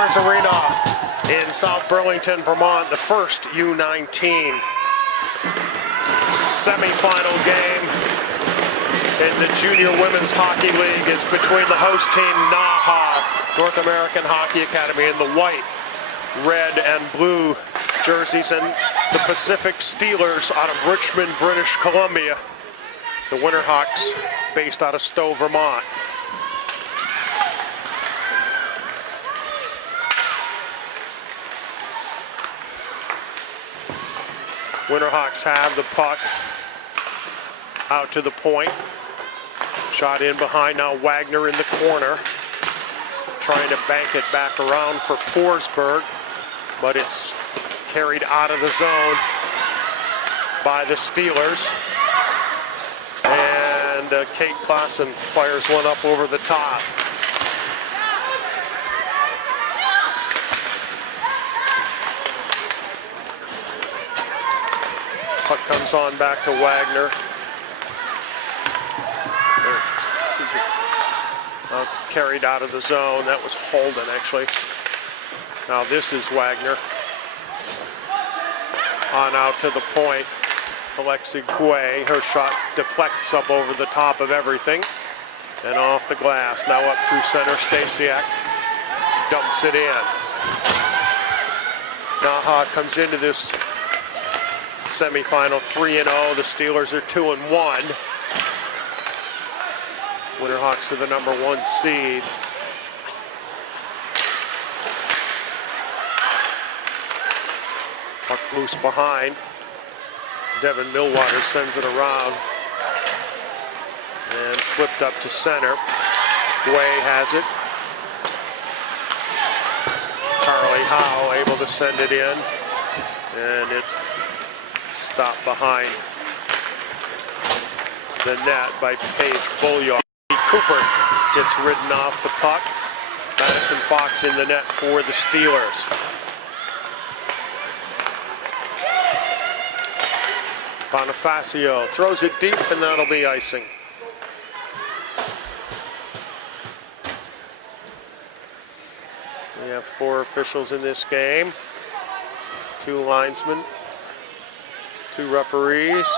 Cairns Arena in South Burlington, Vermont, the first U19 semifinal game in the Junior Women's Hockey League. It's between the host team, NAHA, North American Hockey Academy, in the white, red, and blue jerseys, and the Pacific Steelers out of Richmond, British Columbia. The Winterhawks based out of Stowe, Vermont. Winterhawks have the puck out to the point. Shot in behind now, Wagner in the corner. Trying to bank it back around for Forsberg, but it's carried out of the zone by the Steelers. And Kate Klassen fires one up over the top. Puck comes on back to Wagner. Carried out of the zone. That was Holden, actually. Now this is Wagner. On out to the point. Alexi Guay, her shot deflects up over the top of everything and off the glass. Now up through center, Stasiak dumps it in. NAHA comes into this semifinal 3-0. The Steelers are 2-1. Winterhawks are the #1 seed. Puck loose behind. Devin Millwater sends it around and flipped up to center. Guay has it. Carly Howe able to send it in, and it's stopped behind the net by Paige Bullock. Cooper gets ridden off the puck. Madison Fox in the net for the Steelers. Bonifacio throws it deep, and that'll be icing. We have 4 officials in this game. 2 linesmen, 2 referees.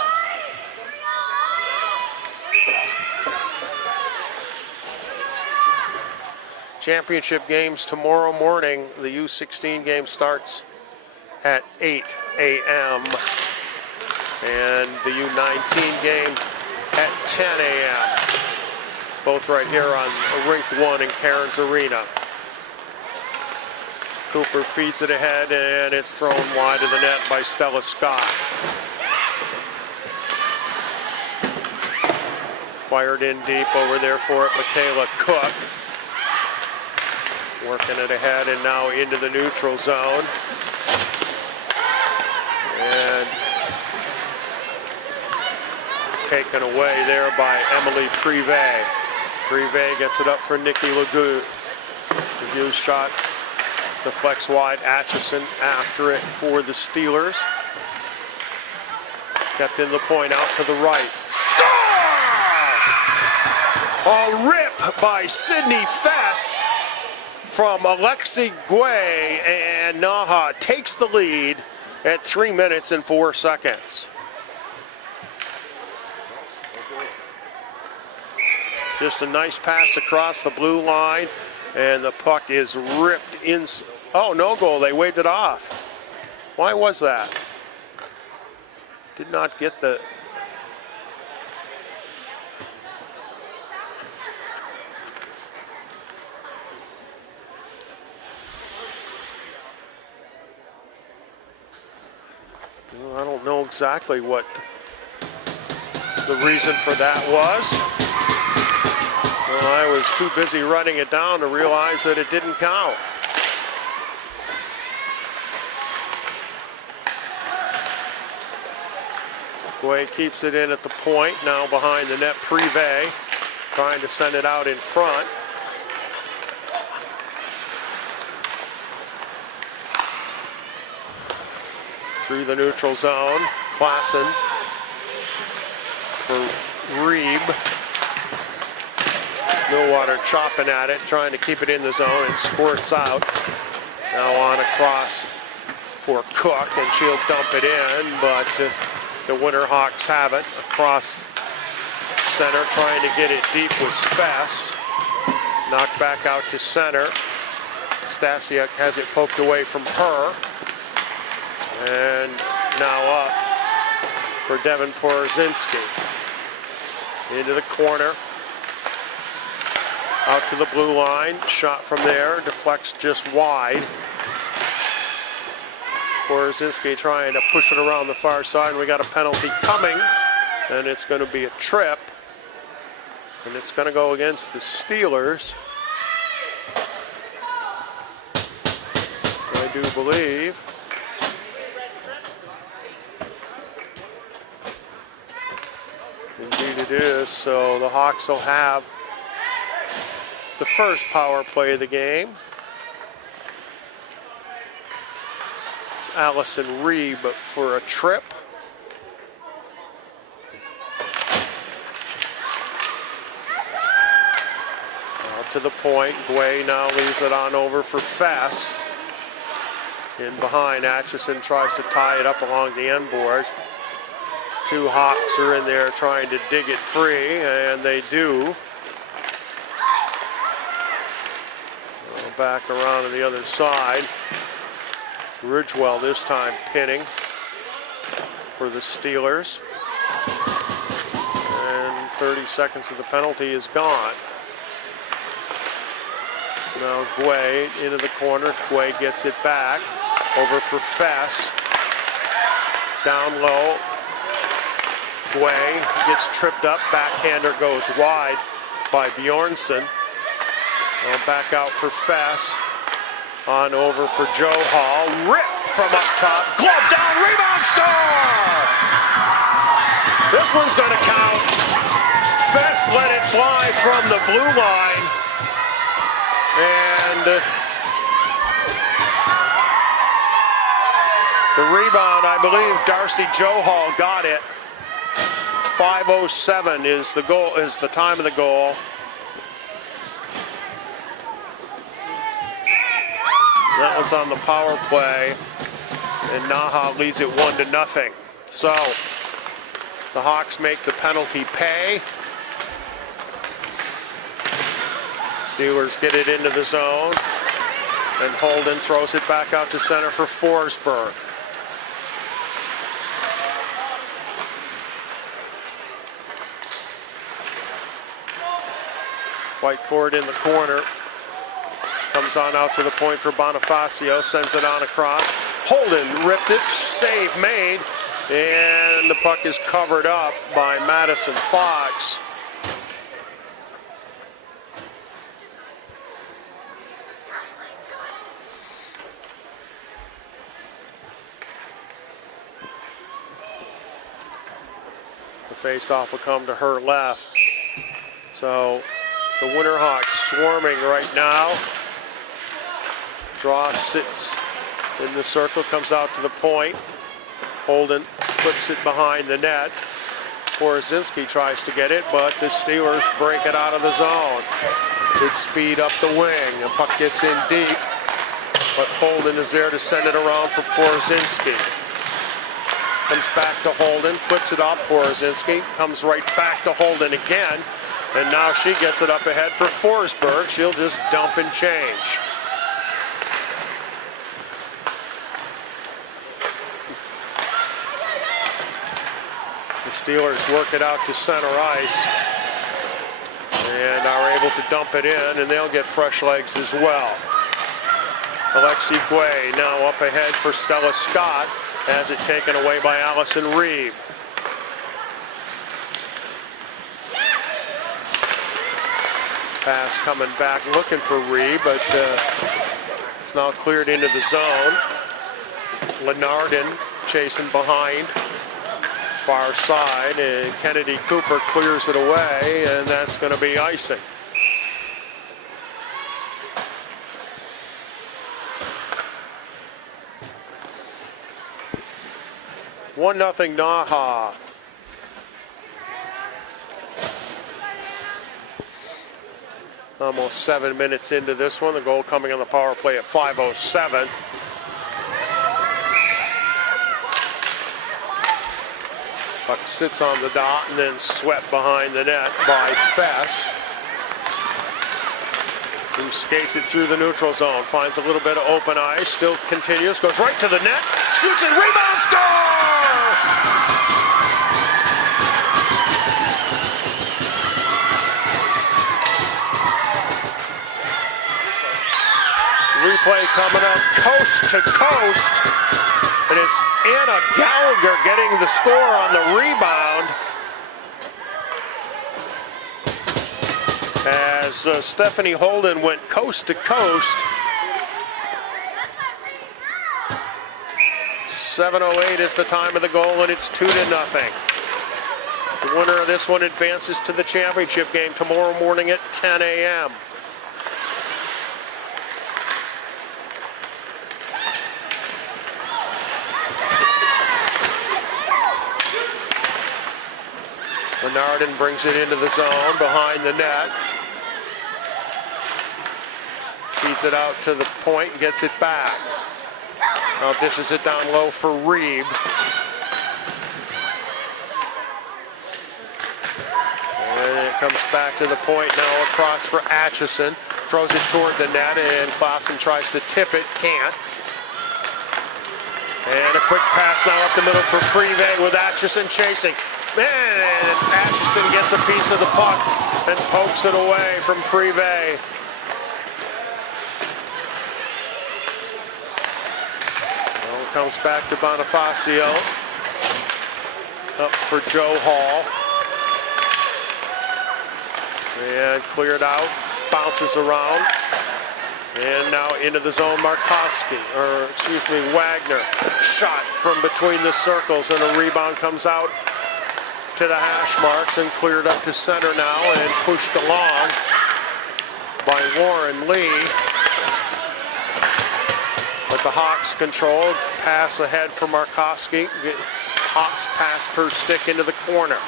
Championship games tomorrow morning. The U16 game starts at 8 a.m. and the U19 game at 10 a.m. Both right here on Rink 1 in Cairns Arena. Cooper feeds it ahead, and it's thrown wide of the net by Stella Scott. Fired in deep over there for it, Michaela Cook. Working it ahead and now into the neutral zone. And taken away there by Emily Privé. Privé gets it up for Nikki Legout. Legout's shot deflects wide. Atchison after it for the Steelers. Kept in the point out to the right. Score! A rip by Sydney Fess from Alexi Guay, and NAHA takes the lead at 3 minutes and 4 seconds. Just a nice pass across the blue line, and the puck is ripped in. Oh, no goal. They waved it off. Why was that? Did not get the. I don't know exactly what the reason for that was. Well, I was too busy running it down to realize that it didn't count. Guay keeps it in at the point, now behind the net. Privé trying to send it out in front. Through the neutral zone, Klassen for Reeb. Millwater chopping at it, trying to keep it in the zone, and squirts out. Now on across for Cook, and she'll dump it in, but the Winter Hawks have it across center, trying to get it deep was Fess. Knocked back out to center. Stasiuk has it poked away from her. And now up for Devin Porozinski. Into the corner. Out to the blue line. Shot from there. Deflects just wide. Porozinski trying to push it around the far side. And we got a penalty coming. And it's going to be a trip. And it's going to go against the Steelers. I do believe. Indeed it is. So the Hawks will have the first power play of the game. It's Allison Reeb for a trip. To the point, Guay now leaves it on over for Fess. In behind, Atchison tries to tie it up along the end boards. Two Hawks are in there trying to dig it free, and they do. Back around to the other side. Ridgewell this time pinning for the Steelers. And 30 seconds of the penalty is gone. Now Guay into the corner. Guay gets it back. Over for Fess. Down low. Guay gets tripped up. Backhander goes wide by Bjornsson. Now back out for Fess. On over for Joe Hall. Ripped from up top. Glove down. Rebound score! This one's going to count. Fess let it fly from the blue line. And the rebound, I believe Darcy Johal got it. 5:07 is the goal, is the time of the goal. That one's on the power play, and NAHA leads it 1-0. So the Hawks make the penalty pay. Steelers get it into the zone, and Holden throws it back out to center for Forsberg. Fight for it in the corner. Comes on out to the point for Bonifacio, sends it on across. Holden ripped it, save made, and the puck is covered up by Madison Fox. The face-off will come to her left. So the Winter Hawks swarming right now. Draw sits in the circle, comes out to the point. Holden flips it behind the net. Porozinski tries to get it, but the Steelers break it out of the zone. Big speed up the wing. The puck gets in deep, but Holden is there to send it around for Porozinski. Comes back to Holden, flips it up. Porozinski comes right back to Holden again, and now she gets it up ahead for Forsberg. She'll just dump and change. The Steelers work it out to center ice and are able to dump it in, and they'll get fresh legs as well. Alexi Guay now up ahead for Stella Scott, has it taken away by Allison Reeb. Pass coming back looking for Reeb, but it's now cleared into the zone. Lenardin chasing behind. Far side, and Kennedy Cooper clears it away, and that's going to be icing. One nothing NAHA. Almost 7 minutes into this one. The goal coming on the power play at 5:07. Puck sits on the dot and then swept behind the net by Fess, who skates it through the neutral zone, finds a little bit of open ice, still continues, goes right to the net, shoots it, rebound, score! Replay coming up coast to coast, and it's Anna Gallagher getting the score on the rebound as Stephanie Holden went coast to coast. 7:08 is the time of the goal, and it's 2-0. The winner of this one advances to the championship game tomorrow morning at 10 a.m. Bernardin brings it into the zone behind the net. Feeds it out to the point and gets it back. Now dishes it down low for Reeb. And it comes back to the point now across for Atchison. Throws it toward the net and Clausen tries to tip it, can't. And a quick pass now up the middle for Privé with Atchison chasing. And Atchison gets a piece of the puck and pokes it away from Privé. Well, it comes back to Bonifacio. Up for Joe Hall. And cleared out, bounces around. And now into the zone, Wagner. Shot from between the circles, and a rebound comes out to the hash marks and cleared up to center now and pushed along by Warren Lee. But the Hawks controlled, pass ahead for Markovsky. Hawks passed her stick into the corner.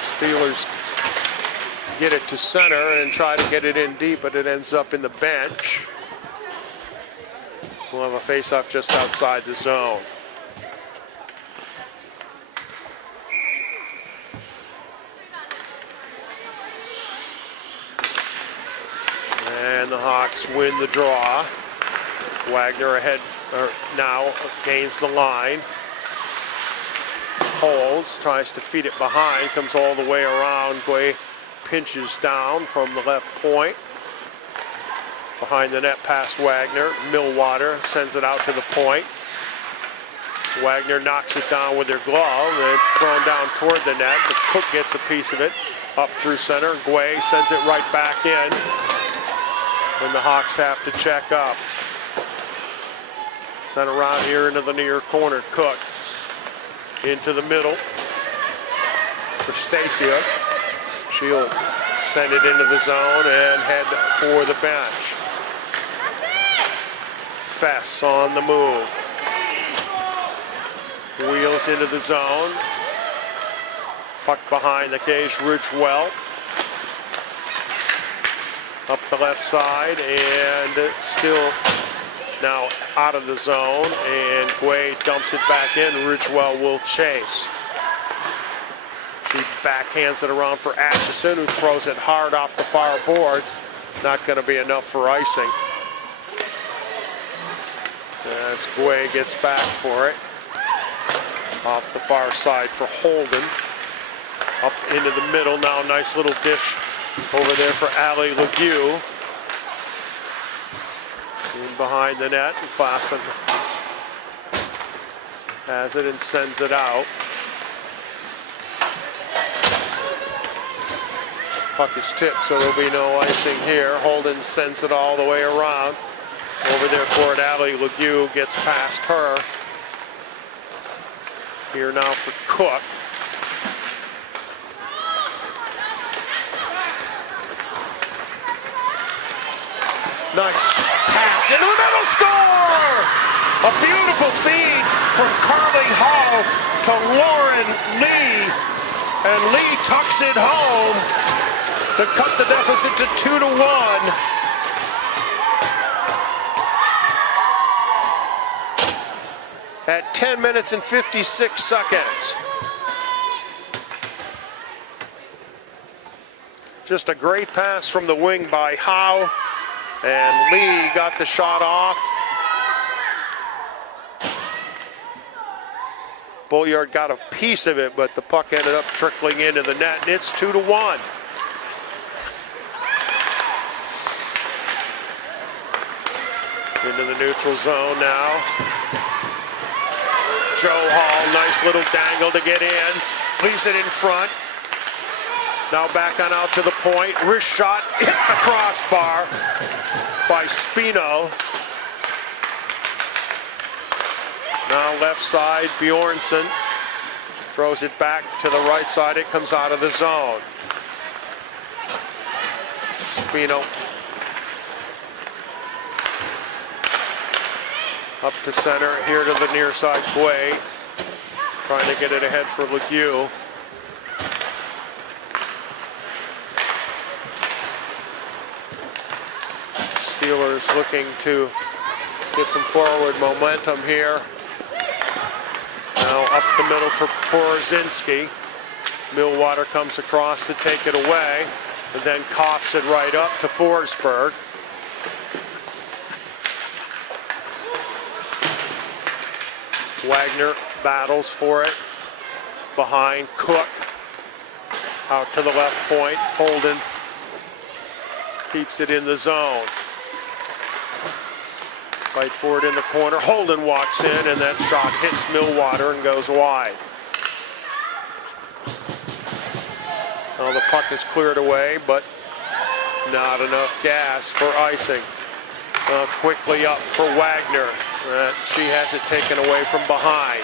Steelers get it to center and try to get it in deep, but it ends up in the bench. We'll have a face-off just outside the zone. And the Hawks win the draw. Wagner ahead now, gains the line. Holds, tries to feed it behind, comes all the way around. Guay pinches down from the left point. Behind the net past Wagner. Millwater sends it out to the point. Wagner knocks it down with her glove, and it's thrown down toward the net. But Cook gets a piece of it up through center. Guay sends it right back in. And the Hawks have to check up. Sent around here into the near corner. Cook into the middle for Stacia. She'll send it into the zone and head for the bench. Fess on the move. Wheels into the zone. Puck behind the cage, Ridgewell. Up the left side and still now out of the zone, and Guay dumps it back in. Ridgewell will chase. She backhands it around for Atchison, who throws it hard off the far boards. Not going to be enough for icing. As Guay gets back for it. Off the far side for Holden. Up into the middle now. Nice little dish over there for Ali Legue. In behind the net. Clausen has it and sends it out. Puck is tipped, so there'll be no icing here. Holden sends it all the way around. Over there for it, Ali Legue gets past her. Here now for Cook. Nice pass into the middle, score! A beautiful feed from Carly Hall to Lauren Lee. And Lee tucks it home to cut the deficit to 2-1. At 10 minutes and 56 seconds. Just a great pass from the wing by Howe, and Lee got the shot off. Bolliard got a piece of it, but the puck ended up trickling into the net, and it's 2-1. Into the neutral zone now. Joe Hall, nice little dangle to get in. Leaves it in front. Now back on out to the point. Wrist shot, hit the crossbar by Spino. Now left side, Bjornsson throws it back to the right side. It comes out of the zone. Spino up to center, here to the near side, Quay. Trying to get it ahead for Legue. Steelers looking to get some forward momentum here. Now up the middle for Porozinski. Millwater comes across to take it away, and then coughs it right up to Forsberg. Wagner battles for it. Behind Cook. Out to the left point. Holden keeps it in the zone. Fight for it in the corner. Holden walks in, and that shot hits Millwater and goes wide. Well, the puck is cleared away, but not enough gas for icing. Quickly up for Wagner. She has it taken away from behind.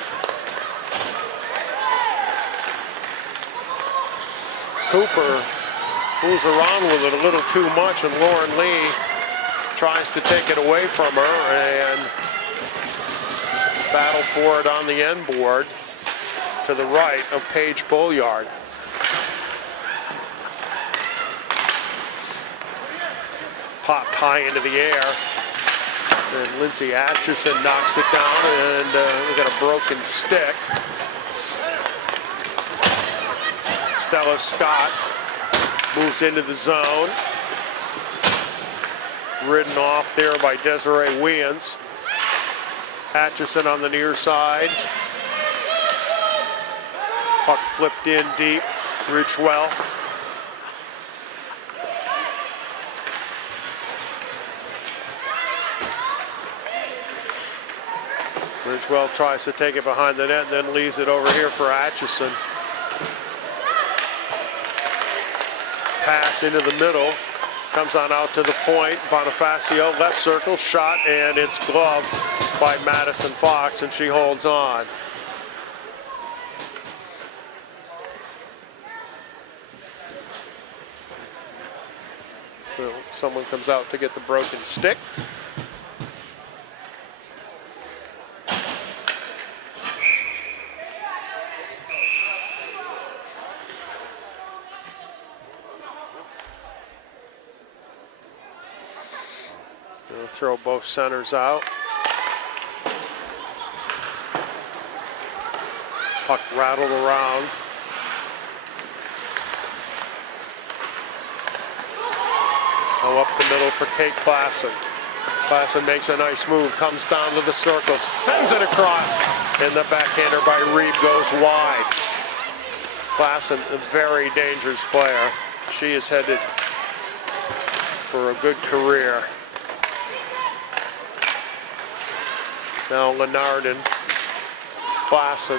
Cooper fools around with it a little too much, and Lauren Lee tries to take it away from her and battle for it on the end board to the right of Paige Bolliard. Popped high into the air, and Lindsay Atchison knocks it down, and we got a broken stick. Stella Scott moves into the zone. Ridden off there by Desiree Williams. Atchison on the near side. Puck flipped in deep. Ridgewell. Ridgewell tries to take it behind the net and then leaves it over here for Atchison. Pass into the middle. Comes on out to the point. Bonifacio, left circle, shot, and it's gloved by Madison Fox, and she holds on. Well, someone comes out to get the broken stick. Throw both centers out. Puck rattled around. Now up the middle for Kate Klassen. Klassen makes a nice move, comes down to the circle, sends it across, and the backhander by Reeb goes wide. Klassen, a very dangerous player. She is headed for a good career. Now Lennarden, Klassen,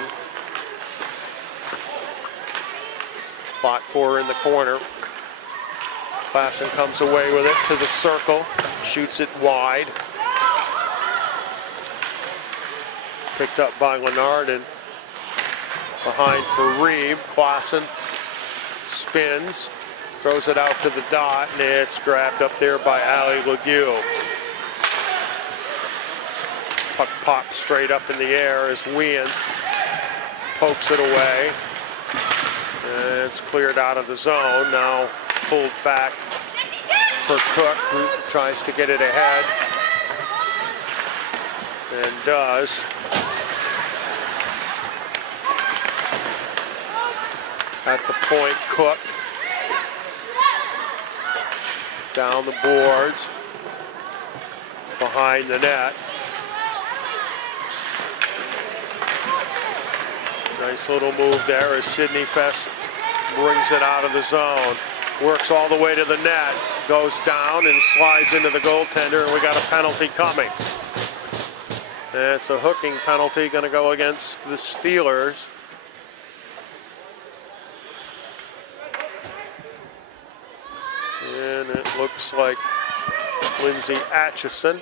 fought for her in the corner. Klassen comes away with it to the circle, shoots it wide. Picked up by Lennarden. Behind for Reeb. Klassen spins, throws it out to the dot, and it's grabbed up there by Allie Legue. Puck pops straight up in the air as Weans pokes it away. And it's cleared out of the zone. Now pulled back for Cook, who tries to get it ahead. And does. At the point, Cook. Down the boards. Behind the net. Nice little move there as Sidney Fess brings it out of the zone. Works all the way to the net. Goes down and slides into the goaltender, and we got a penalty coming. And it's a hooking penalty going to go against the Steelers. And it looks like Lindsay Atchison.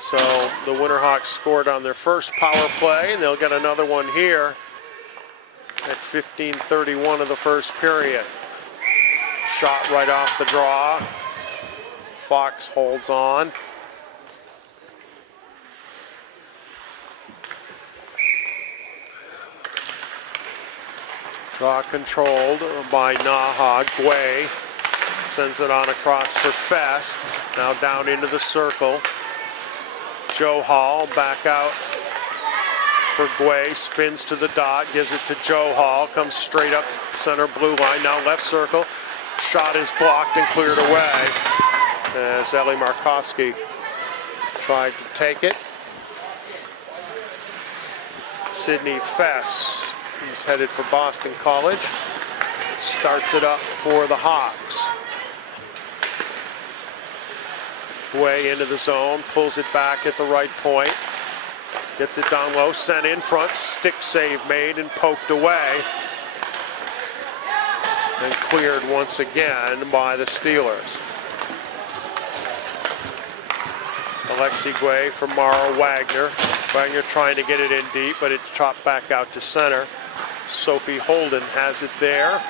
So the Winterhawks scored on their first power play, and they'll get another one here at 15:31 of the first period. Shot right off the draw. Fox holds on. Draw controlled by NAHA. Guay sends it on across for Fess. Now down into the circle. Joe Hall back out for Guay. Spins to the dot. Gives it to Joe Hall. Comes straight up center blue line. Now left circle. Shot is blocked and cleared away as Ellie Markovsky tried to take it. Sidney Fess. He's headed for Boston College. Starts it up for the Hawks. Way into the zone, pulls it back at the right point. Gets it down low, sent in front, stick save made and poked away. And cleared once again by the Steelers. Alexi Guay for Mara Wagner. Wagner trying to get it in deep, but it's chopped back out to center. Sophie Holden has it there,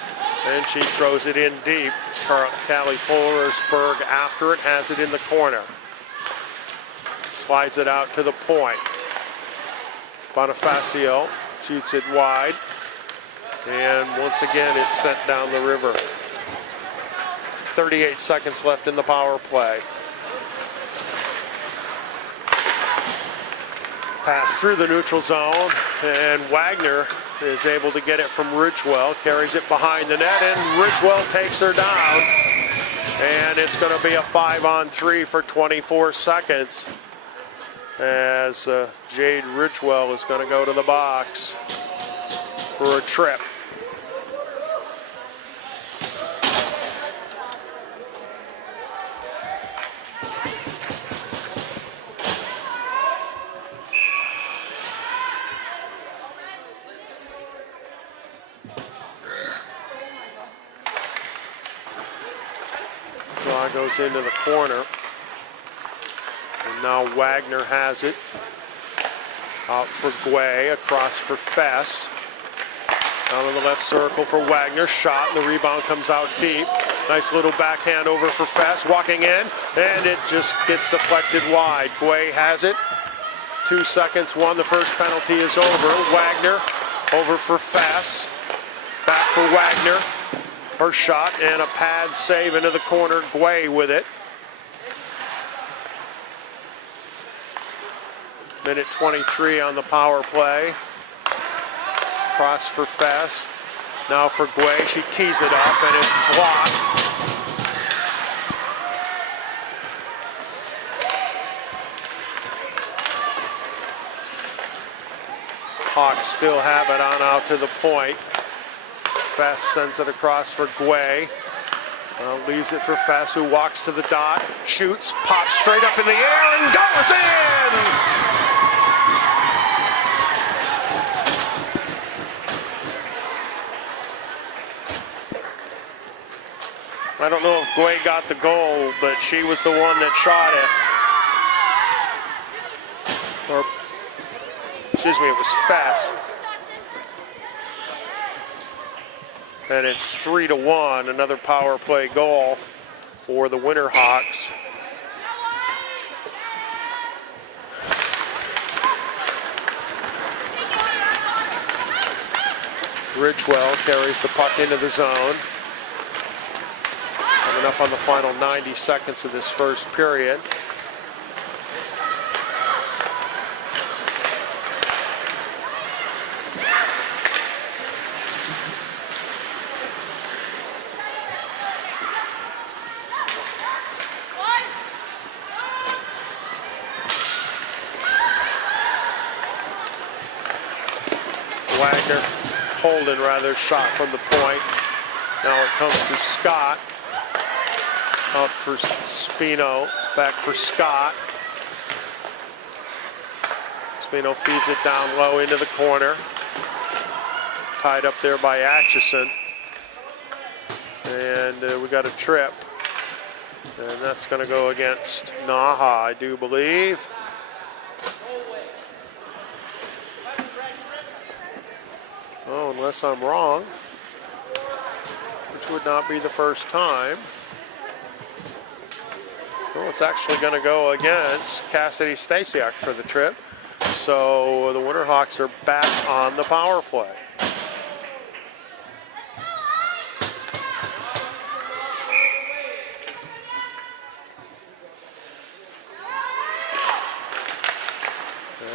and she throws it in deep. Callie Fullersberg after it, has it in the corner. Slides it out to the point. Bonifacio shoots it wide, and once again it's sent down the river. 38 seconds left in the power play. Pass through the neutral zone, and Wagner is able to get it from Ridgewell, carries it behind the net, and Ridgewell takes her down. And it's going to be a 5-on-3 for 24 seconds as Jade Ridgewell is going to go to the box for a trip. Draw goes into the corner. And now Wagner has it. Out for Guay, across for Fess. Down in the left circle for Wagner. Shot, and the rebound comes out deep. Nice little backhand over for Fess, walking in, and it just gets deflected wide. Guay has it. 2 seconds, one. The first penalty is over. Wagner over for Fess. Back for Wagner. Her shot, and a pad save into the corner. Guay with it. Minute 23 on the power play. Cross for Fess. Now for Guay. She tees it up, and it's blocked. Hawks still have it on out to the point. Fess sends it across for Guay. Leaves it for Fess, who walks to the dot, shoots, pops straight up in the air, and goes in! I don't know if Guay got the goal, but she was the one that shot it. Or, excuse me, it was Fess. And it's 3-1, another power play goal for the Winterhawks. Ridgewell carries the puck into the zone. Coming up on the final 90 seconds of this first period. Wagner, Holden rather, shot from the point. Now it comes to Scott. Out for Spino, back for Scott. Spino feeds it down low into the corner. Tied up there by Atchison. And we got a trip. And that's going to go against NAHA, I do believe. Oh, unless I'm wrong, which would not be the first time. Well, it's actually going to go against Cassidy Stasiak for the trip. So the Winterhawks are back on the power play.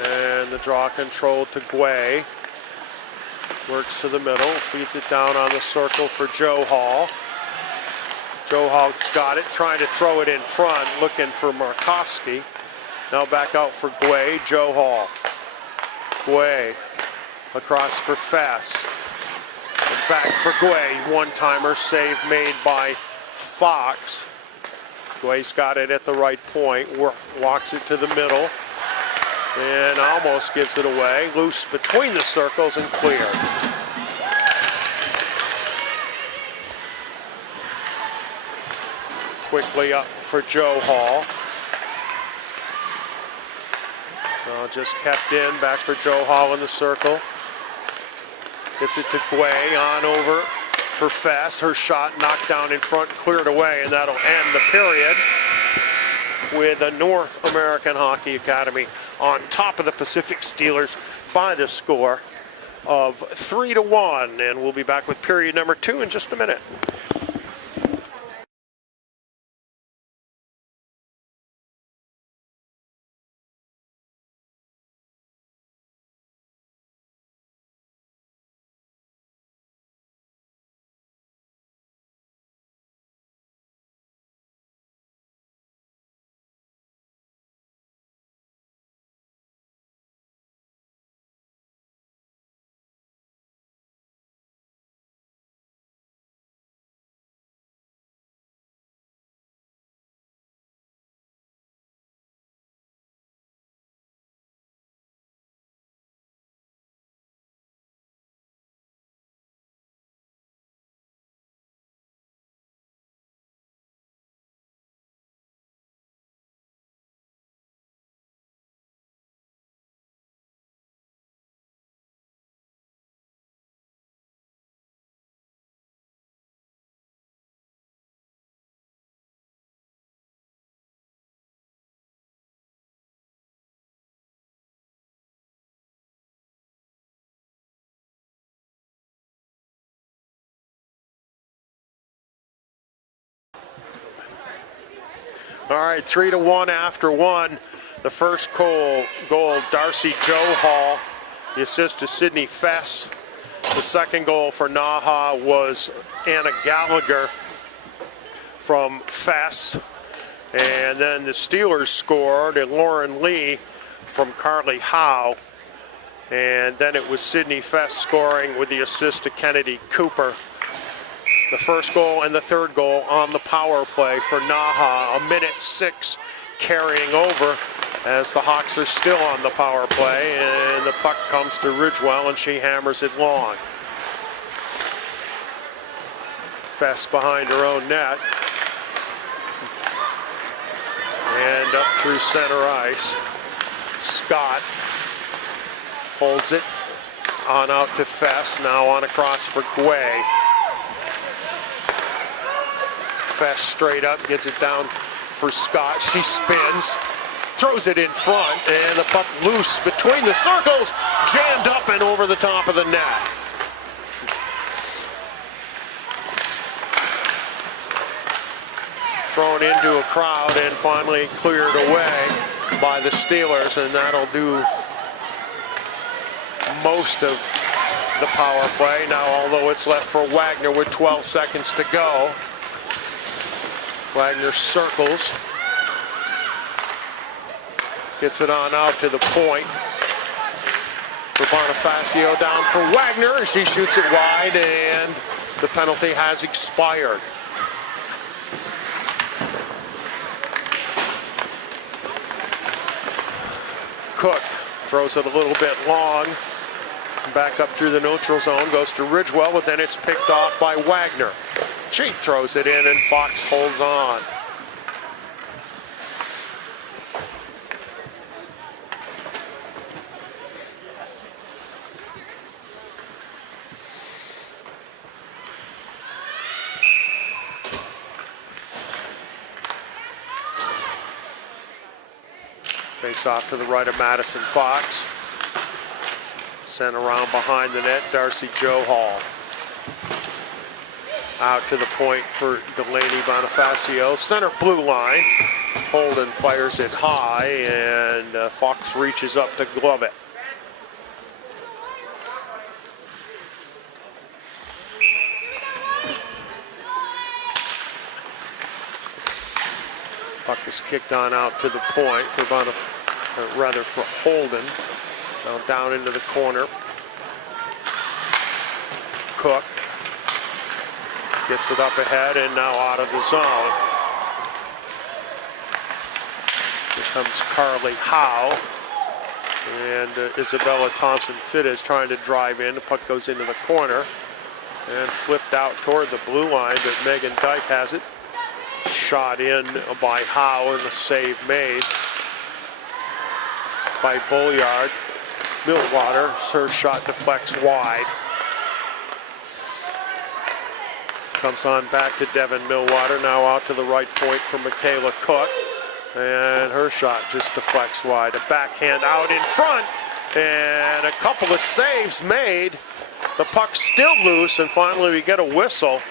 And the draw control to Guay. Works to the middle, feeds it down on the circle for Joe Hall. Joe Hall's got it, trying to throw it in front, looking for Markovsky. Now back out for Guay, Joe Hall. Guay across for Fess. And back for Guay, one-timer save made by Fox. Guay's got it at the right point, walks it to the middle. And almost gives it away. Loose between the circles and clear. Quickly up for Joe Hall. Well, just kept in. Back for Joe Hall in the circle. Gets it to Guay. On over for Fess. Her shot knocked down in front, cleared away, and that'll end the period with the North American Hockey Academy on top of the Pacific Steelers by the score of 3-1. And we'll be back with period number 2 in just a minute. All right, 3-1 after one. The first goal, Darcy Joe Hall. The assist to Sydney Fess. The second goal for NAHA was Anna Gallagher from Fess. And then the Steelers scored, and Lauren Lee from Carly Howe. And then it was Sydney Fess scoring with the assist to Kennedy Cooper. The first goal and the third goal on the power play for NAHA. 1:06 carrying over as the Hawks are still on the power play, and the puck comes to Ridgewell and she hammers it long. Fess behind her own net. And up through center ice. Scott holds it on out to Fess, now on across for Guay. Fess straight up, gets it down for Scott. She spins, throws it in front, and the puck loose between the circles, jammed up and over the top of the net. thrown into a crowd and finally cleared away by the Steelers, and that'll do most of the power play. Now, although it's left for Wagner with 12 seconds to go. Wagner circles. Gets it on out to the point. For Bonifacio, down for Wagner, and she shoots it wide, and the penalty has expired. Cook throws it a little bit long. Back up through the neutral zone, goes to Ridgewell, but then it's picked off by Wagner. She throws it in, and Fox holds on. Face off to the right of Madison Fox. Sent around behind the net, Darcy Joe Hall. Out to the point for Delaney Bonifacio. Center blue line. Holden fires it high, and Fox reaches up to glove it. Puck is kicked on out to the point for for Holden. Now down into the corner. Cook gets it up ahead and now out of the zone. Here comes Carly Howe. And Isabella Thompson-Fittis trying to drive in. The puck goes into the corner and flipped out toward the blue line, but Megan Dyke has it. Shot in by Howe, and the save made by Bolliard. Millwater, her shot deflects wide. Comes on back to Devin Millwater, now out to the right point for Michaela Cook. And her shot just deflects wide. A backhand out in front, and a couple of saves made. The puck's still loose, and finally we get a whistle.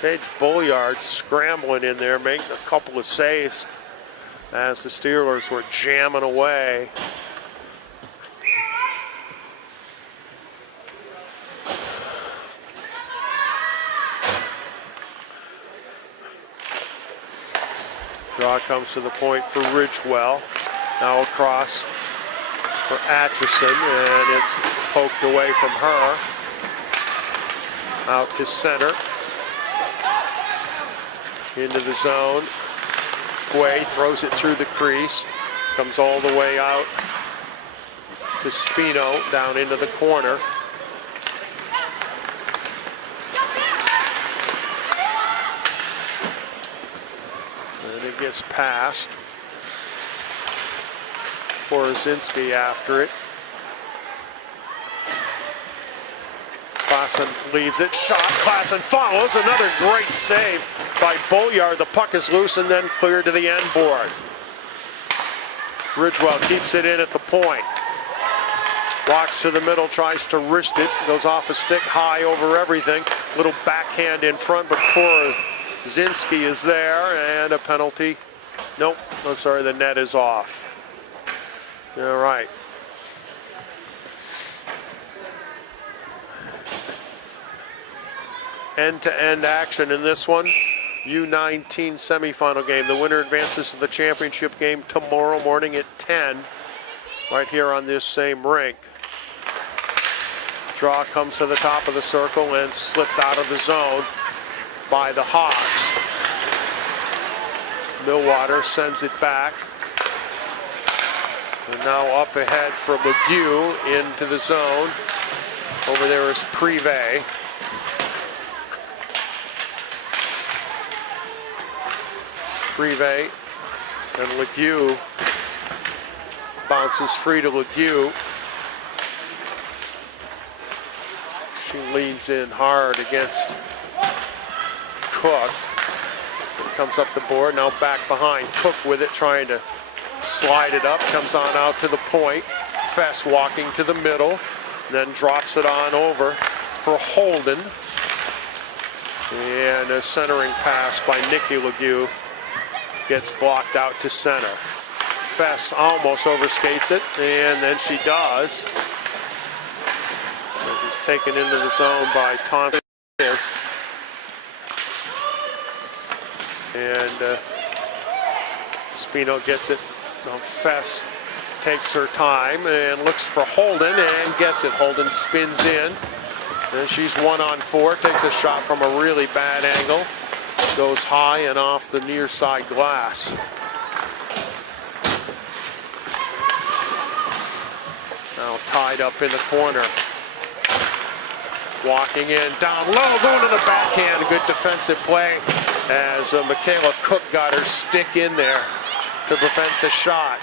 Paige Bolliard scrambling in there, making a couple of saves as the Steelers were jamming away. Draw comes to the point for Ridgewell. Now across for Atchison, and it's poked away from her. Out to center. Into the zone. Guay throws it through the crease. Comes all the way out to Spino, down into the corner. And it gets past. Porozinski after it. Klassen leaves it, shot, Klassen follows, another great save by Bolliard. The puck is loose and then cleared to the end boards. Ridgewell keeps it in at the point. Walks to the middle, tries to wrist it, goes off a stick high over everything. Little backhand in front, but Porozinski is there, and a penalty. Nope, I'm sorry, the net is off. All right. End-to-end action in this one. U19 semifinal game. The winner advances to the championship game tomorrow morning at 10, right here on this same rink. Draw comes to the top of the circle and slipped out of the zone by the Hawks. Millwater sends it back. And now up ahead for McGew into the zone. Over there is Privé. Privé and Legue bounces free to Legue. She leans in hard against Cook. It comes up the board, now back behind. Cook with it, trying to slide it up, comes on out to the point. Fess walking to the middle, then drops it on over for Holden. And a centering pass by Nikki Legue gets blocked out to center. Fess almost overskates it, and then she does. As he's taken into the zone by Thompson. And Spino gets it. Now Fess takes her time and looks for Holden and gets it. Holden spins in. And she's 1-on-4, takes a shot from a really bad angle. Goes high and off the near side glass. Now tied up in the corner. Walking in, down low, going to the backhand. Good defensive play as Michaela Cook got her stick in there to prevent the shot.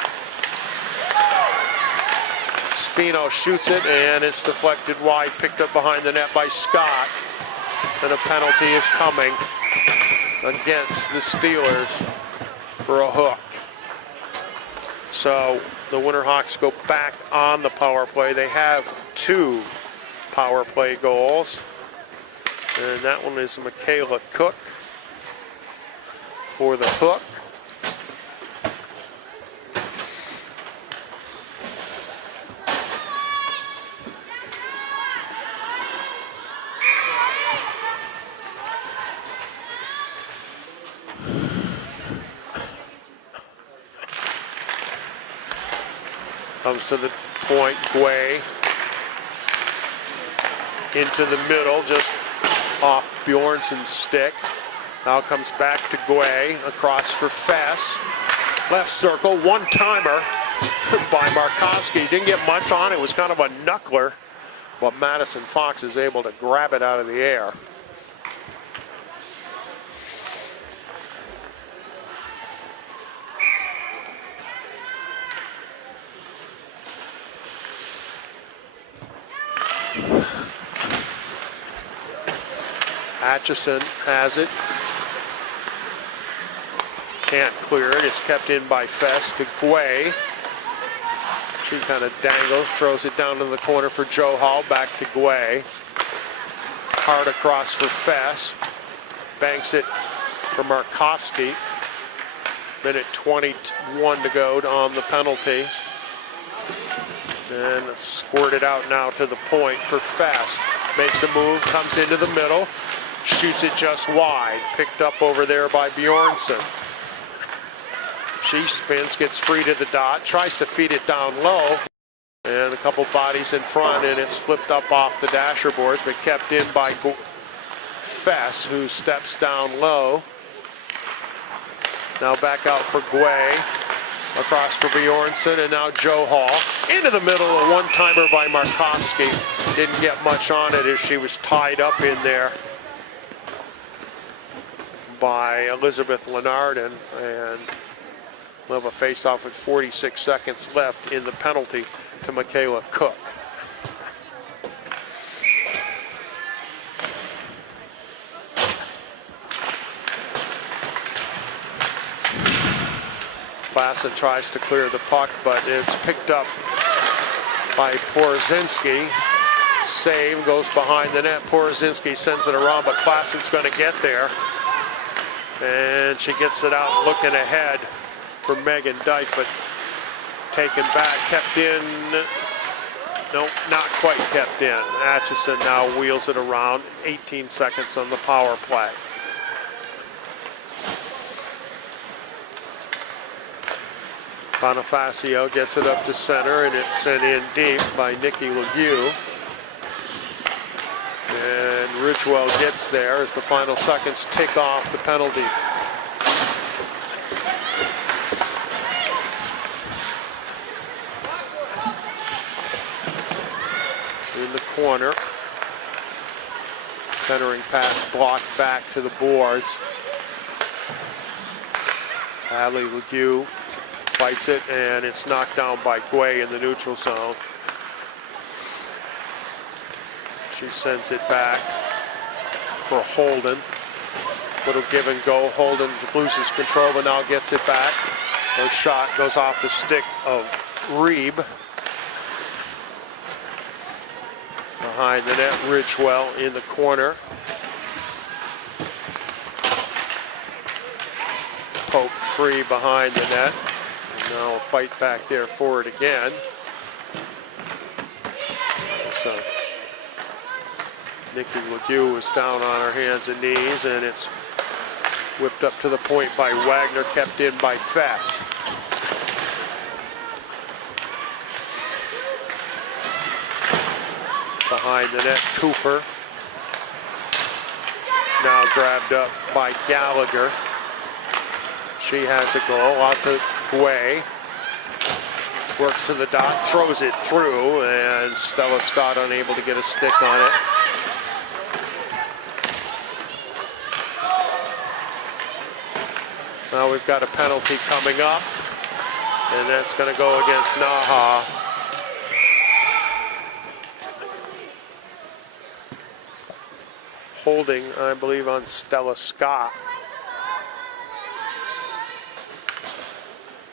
Spino shoots it, and it's deflected wide, picked up behind the net by Scott. And a penalty is coming against the Steelers for a hook. So the Winterhawks go back on the power play. They have 2 power play goals. And that one is Michaela Cook for the hook. Comes to the point, Guay into the middle, just off Bjornsson's stick. Now comes back to Guay, across for Fess. Left circle, one-timer by Markowski. Didn't get much on it, was kind of a knuckler, but Madison Fox is able to grab it out of the air. Atchison has it. Can't clear it. It's kept in by Fess to Guay. She kind of dangles, throws it down in the corner for Joe Hall. Back to Guay. Hard across for Fess. Banks it for Markowski. Minute 21 to go on the penalty. And squirted out now to the point for Fess. Makes a move, comes into the middle. Shoots it just wide. Picked up over there by Bjornsson. She spins, gets free to the dot, tries to feed it down low. And a couple bodies in front, and it's flipped up off the dasher boards, but kept in by Fess, who steps down low. Now back out for Guay. Across for Bjornsson, and now Joe Hall. Into the middle, a one-timer by Markowski. Didn't get much on it as she was tied up in there by Elizabeth Lenardin, and we'll have a face-off with 46 seconds left in the penalty to Michaela Cook. Bassett tries to clear the puck, but it's picked up by Porzinski. Save, goes behind the net. Porzinski sends it around, but Klassen's going to get there. And she gets it out looking ahead for Megan Dyke, but taken back, kept in. Nope, not quite kept in. Atchison now wheels it around. 18 seconds on the power play. Bonifacio gets it up to center, and it's sent in deep by Nikki Legue. And Ridgewell gets there as the final seconds tick off the penalty. In the corner. Centering pass blocked back to the boards. Hadley Legue fights it, and it's knocked down by Guay in the neutral zone. She sends it back for Holden. Little give and go. Holden loses control, but now gets it back. The shot goes off the stick of Reeb. behind the net. Ridgewell in the corner. Poked free behind the net. And now a fight back there for it again. So Nikki Legue is down on her hands and knees, and it's whipped up to the point by Wagner, kept in by Fess. Behind the net, Cooper. Now grabbed up by Gallagher. She has a goal out to Guay. Works to the dot, throws it through, and Stella Scott unable to get a stick on it. Now we've got a penalty coming up, and that's going to go against NAHA. Holding, I believe, on Stella Scott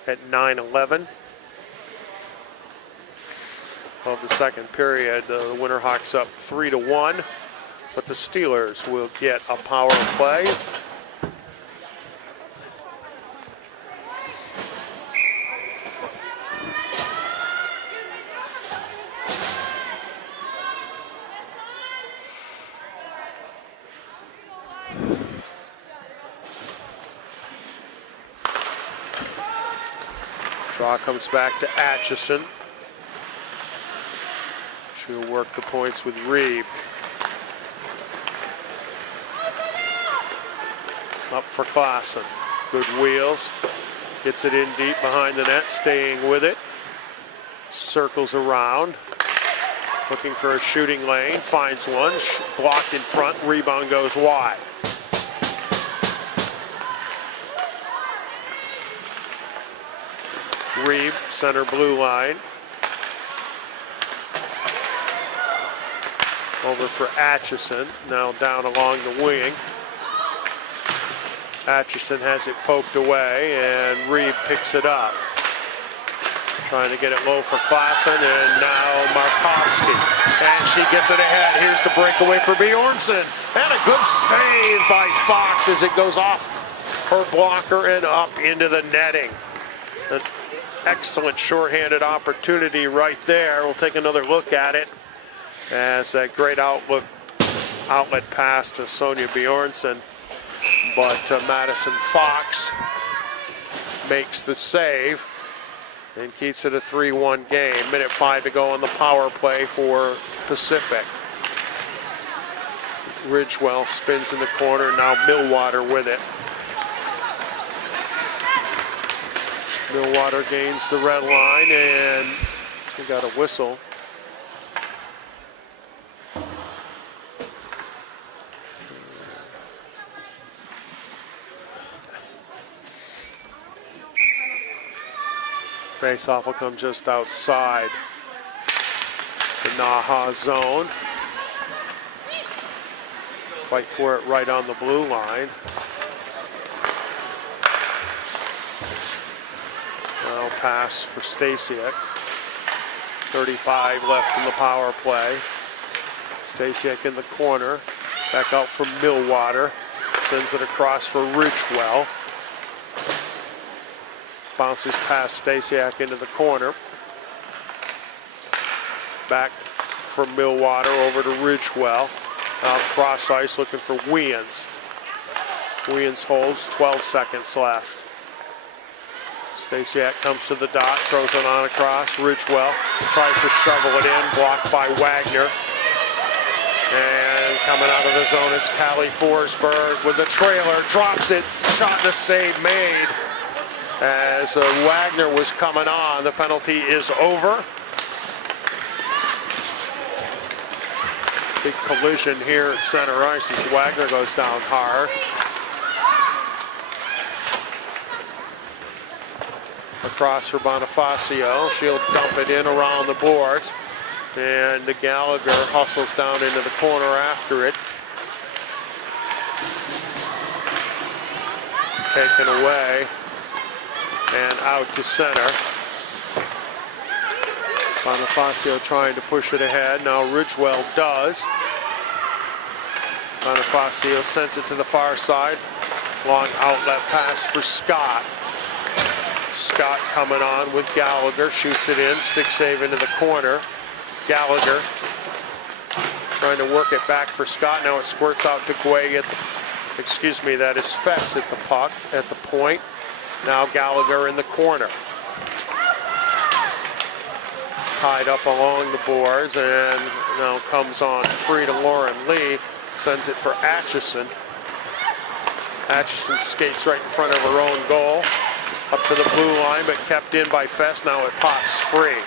at 9:11 of the second period. The Winterhawks up 3-1, but the Steelers will get a power play. Draw comes back to Atchison. She'll work the points with Reeb. Up for Klassen. Good wheels. Gets it in deep behind the net, staying with it. Circles around. Looking for a shooting lane. Finds one. Blocked in front. Rebound goes wide. Reeb, center blue line. Over for Atchison, now down along the wing. Atchison has it poked away, and Reeb picks it up. Trying to get it low for Klassen, and now Markovsky. And she gets it ahead. Here's the breakaway for Bjornsson. And a good save by Fox as it goes off her blocker and up into the netting. An excellent shorthanded opportunity right there. We'll take another look at it as that great outlet pass to Sonia Bjornsson. But Madison Fox makes the save and keeps it a 3-1 game. Minute 5 to go on the power play for Pacific. Ridgewell spins in the corner, now Millwater with it. Millwater gains the red line, and we got a whistle. Face-off will come just outside the NAHA zone. Fight for it right on the blue line. Now pass for Stasiak. 35 left in the power play. Stasiak in the corner. Back out for Millwater. Sends it across for Ridgewell. Bounces past Stasiak into the corner. Back for Millwater over to Ridgewell. Out cross ice looking for Weans. Weans holds, 12 seconds left. Stasiak comes to the dot, throws it on across. Ridgewell tries to shovel it in, blocked by Wagner. And coming out of the zone, it's Callie Forsberg with the trailer, drops it, shot and a save made. As Wagner was coming on, the penalty is over. Big collision here at center ice as Wagner goes down hard. Across for Bonifacio. She'll dump it in around the boards. And Gallagher hustles down into the corner after it. Taken away. And out to center. Bonifacio trying to push it ahead. Now Ridgewell does. Bonifacio sends it to the far side. Long outlet pass for Scott. Scott coming on with Gallagher. Shoots it in. Stick save into the corner. Gallagher trying to work it back for Scott. Now it squirts out to Guay at the, excuse me, that is Fess at the puck, at the point. Now Gallagher in the corner. Tied up along the boards and now comes on free to Lauren Lee. Sends it for Atchison. Atchison skates right in front of her own goal. Up to the blue line, but kept in by Fess. Now it pops free.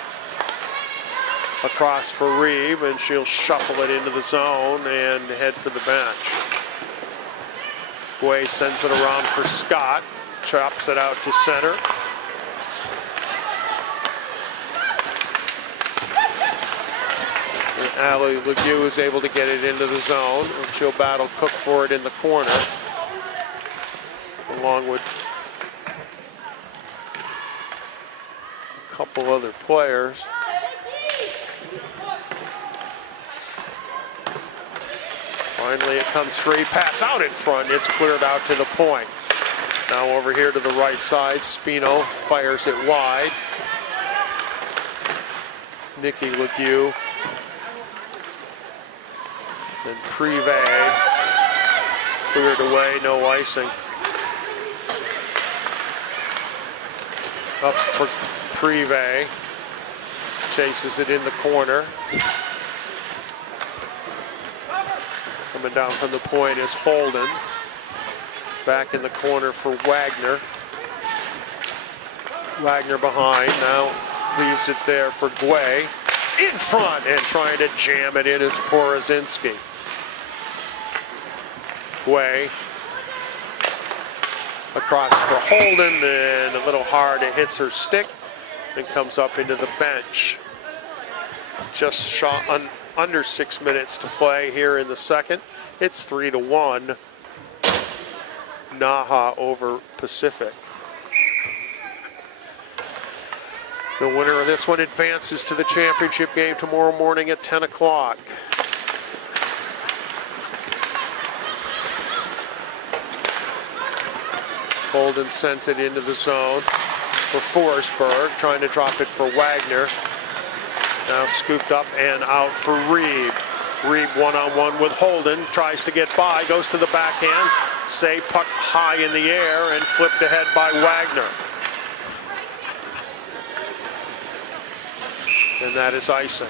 Across for Reeve, and she'll shuffle it into the zone and head for the bench. Guay sends it around for Scott. Chops it out to center. And Allie Legue is able to get it into the zone, and she'll battle Cook for it in the corner, along with a couple other players. Finally it comes free, pass out in front, it's cleared out to the point. Now over here to the right side, Spino fires it wide. Nikki Legue. Then Privé cleared away, no icing. Up for Privé, chases it in the corner. Coming down from the point is Holden. Back in the corner for Wagner. Wagner behind, now leaves it there for Guay. In front and trying to jam it in is Porozinski. Guay across for Holden, and a little hard, it hits her stick and comes up into the bench. Just shot under 6 minutes to play here in the second. It's 3-1. NAHA over Pacific. The winner of this one advances to the championship game tomorrow morning at 10 o'clock. Holden sends it into the zone for Forsberg, trying to drop it for Wagner. Now scooped up and out for Reeb. Reeb one-on-one with Holden, tries to get by, goes to the backhand. Save puck high in the air and flipped ahead by Wagner. And that is icing.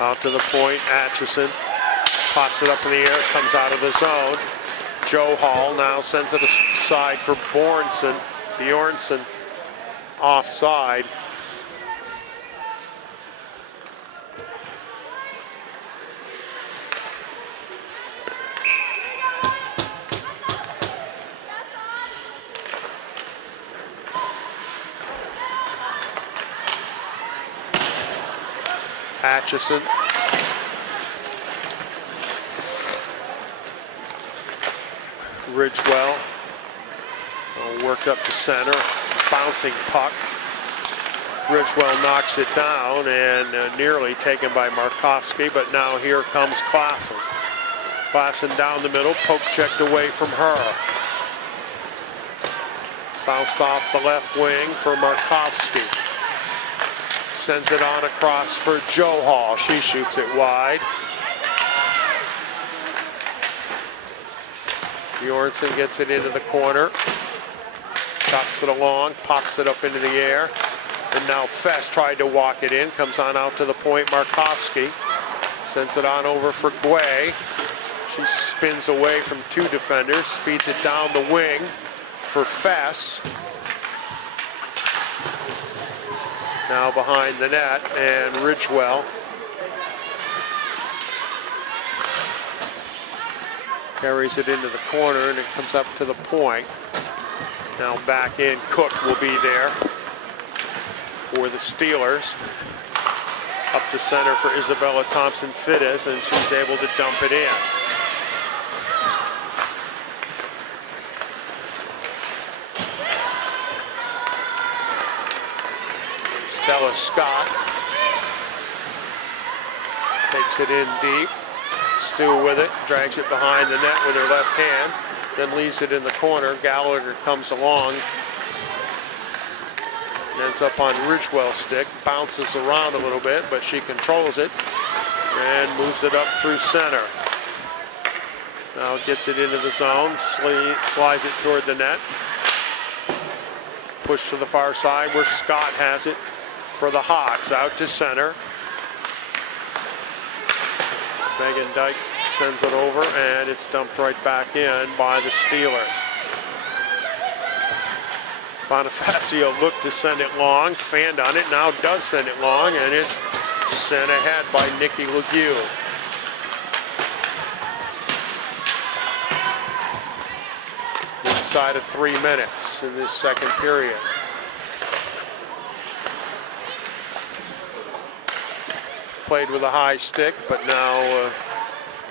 Out to the point, Atchison pops it up in the air, comes out of the zone. Joe Hall now sends it aside for Bjornsson offside. Atchison. Ridgewell worked up to center, bouncing puck. Ridgewell knocks it down and nearly taken by Markovsky, but now here comes Klassen. Klassen down the middle, poke checked away from her. Bounced off the left wing for Markovsky. Sends it on across for Joe Hall. She shoots it wide. Bjornsson gets it into the corner. Chops it along, pops it up into the air. And now Fess tried to walk it in. Comes on out to the point, Markovsky. Sends it on over for Guay. She spins away from two defenders. Feeds it down the wing for Fess. Now behind the net, and Ridgewell Carries it into the corner, and it comes up to the point. Now back in, Cook will be there for the Steelers. Up to center for Isabella Thompson-Fittis, and she's able to dump it in. Stella Scott takes it in deep. Stu with it, drags it behind the net with her left hand, then leaves it in the corner. Gallagher comes along, ends up on Ridgewell's stick, bounces around a little bit, but she controls it and moves it up through center. Now gets it into the zone, slides it toward the net. Push to the far side where Scott has it for the Hawks, out to center. Megan Dyke sends it over, and it's dumped right back in by the Steelers. Bonifacio looked to send it long, fanned on it, now does send it long, and it's sent ahead by Nikki Legue. Inside of 3 minutes in this second period. Played with a high stick, but now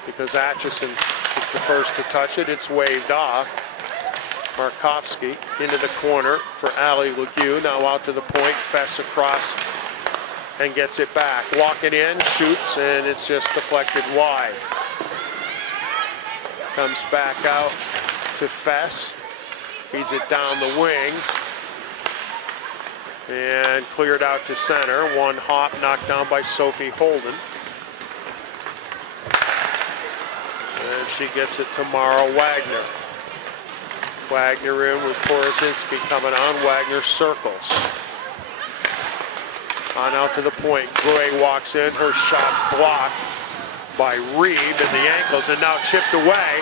because Atchison is the first to touch it, it's waved off. Markovsky into the corner for Allie Legue. Now out to the point, Fess across and gets it back. Walking in, shoots, and it's just deflected wide. Comes back out to Fess, feeds it down the wing, and cleared out to center. One hop knocked down by Sophie Holden. And she gets it to Mara Wagner. Wagner in with Porozinski coming on. Wagner circles. On out to the point. Gray walks in. Her shot blocked by Reed in the ankles and now chipped away.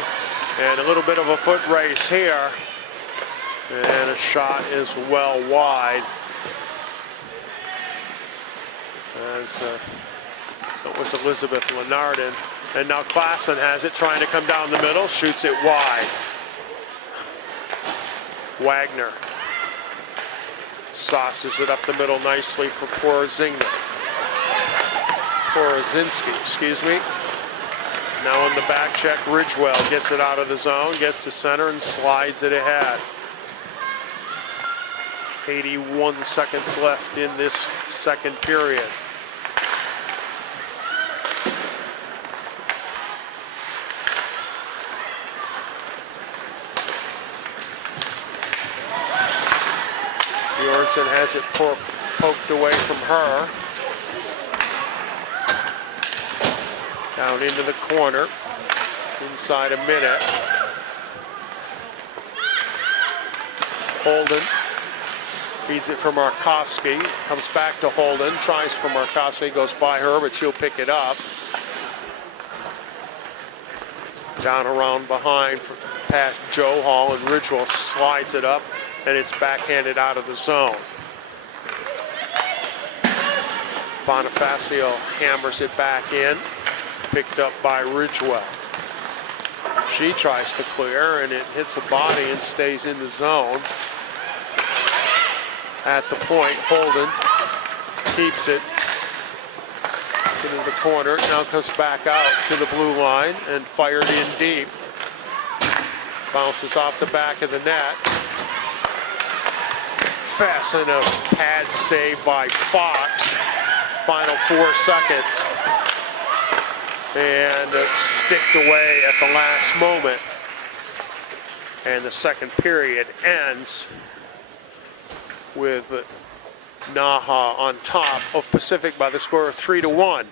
And a little bit of a foot race here. And a shot is well wide. As that was Elizabeth Lenardin. And now Klassen has it, trying to come down the middle, shoots it wide. Wagner sauces it up the middle nicely for Porozinski, excuse me. Now on the back check, Ridgewell gets it out of the zone, gets to center and slides it ahead. 81 seconds left in this second period. Bjornsson has it poked away from her. Down into the corner, inside a minute. Holden feeds it for Markovsky, comes back to Holden, tries for Markovsky, goes by her, but she'll pick it up. Down around behind, past Joe Hall, and Ridgewell slides it up, and it's backhanded out of the zone. Bonifacio hammers it back in, picked up by Ridgewell. She tries to clear, and it hits a body and stays in the zone. At the point, Holden keeps it into the corner, now comes back out to the blue line and fired in deep. Bounces off the back of the net. Fess and a pad save by Fox. Final 4 seconds. And sticked away at the last moment. And the second period ends with NAHA on top of Pacific by the score of 3-1.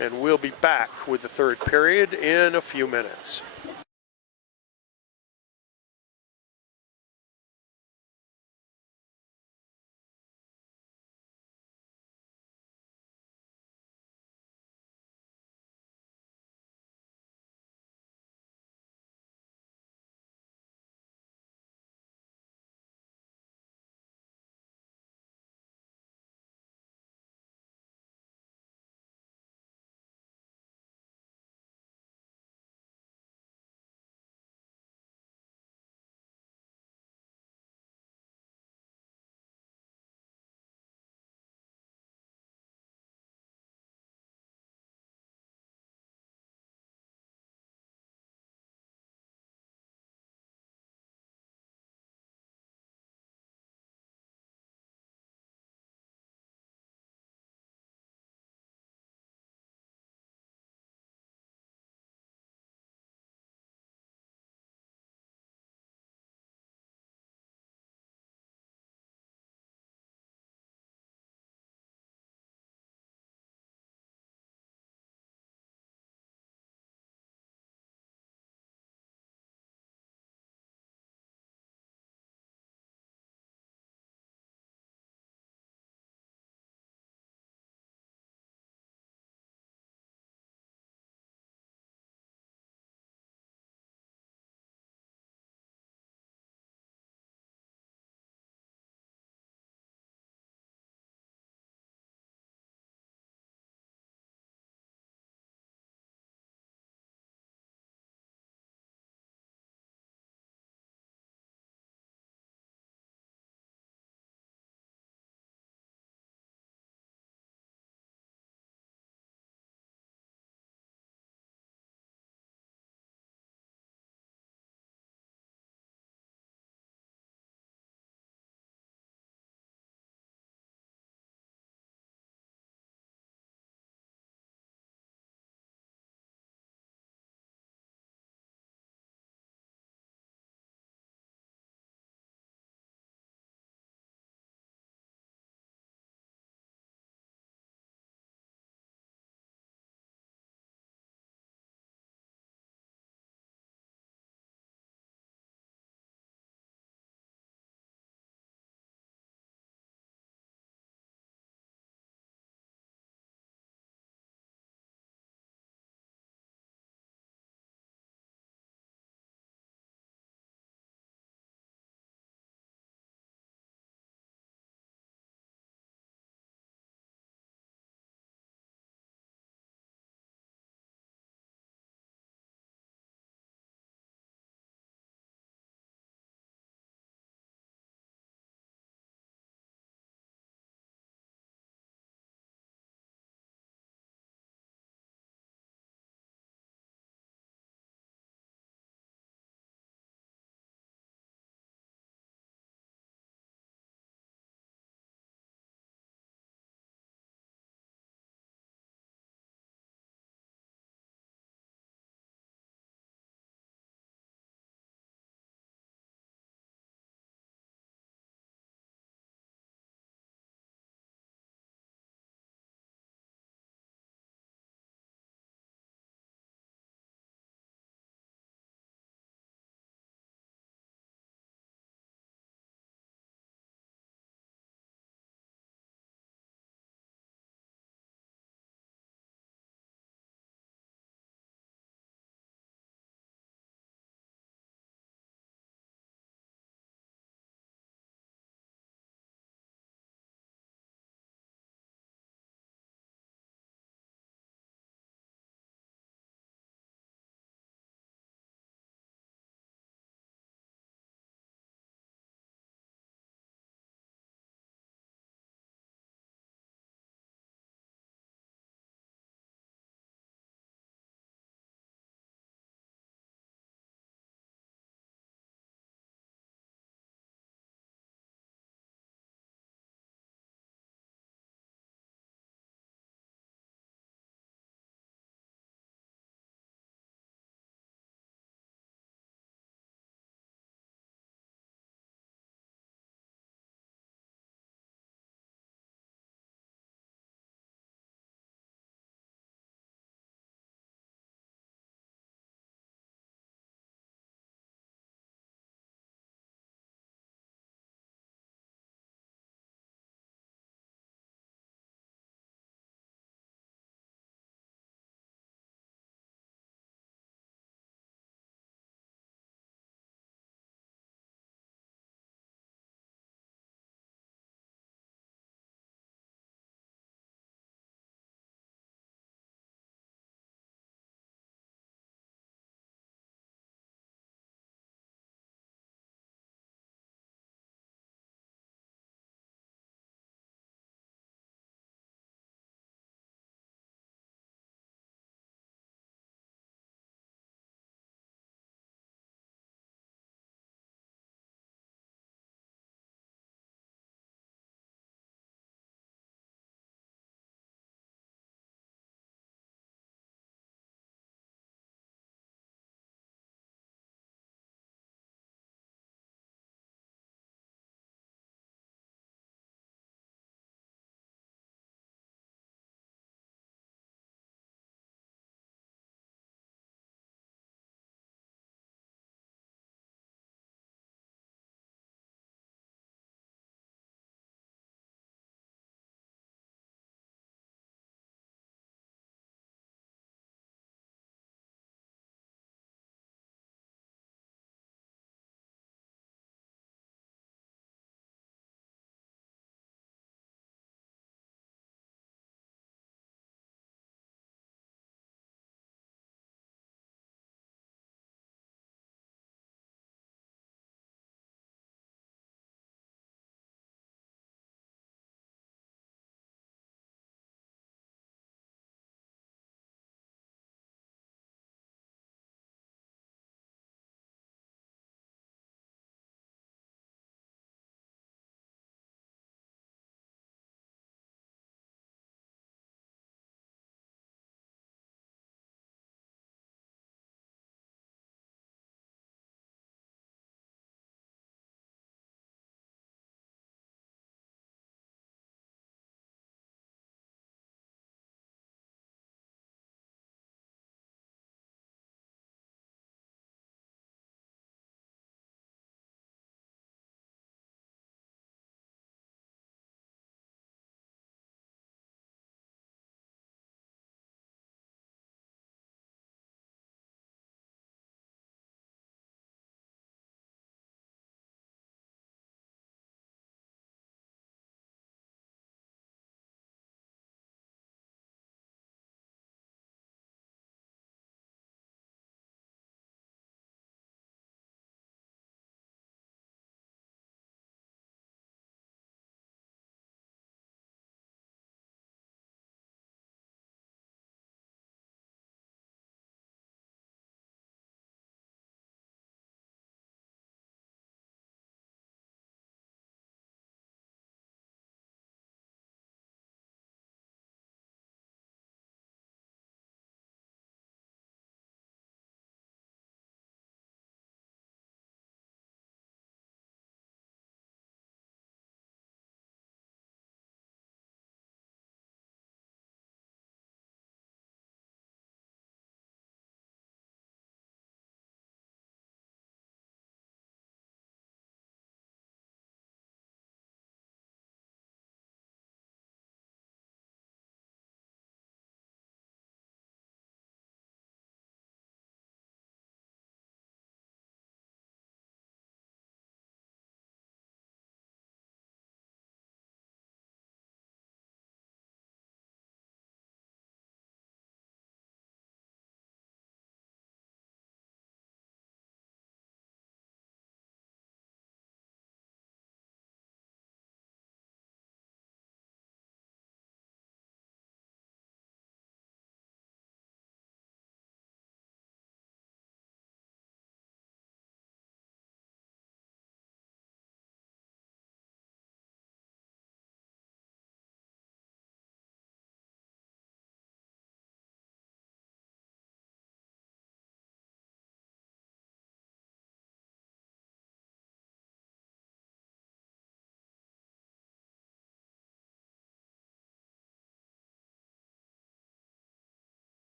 And we'll be back with the third period in a few minutes.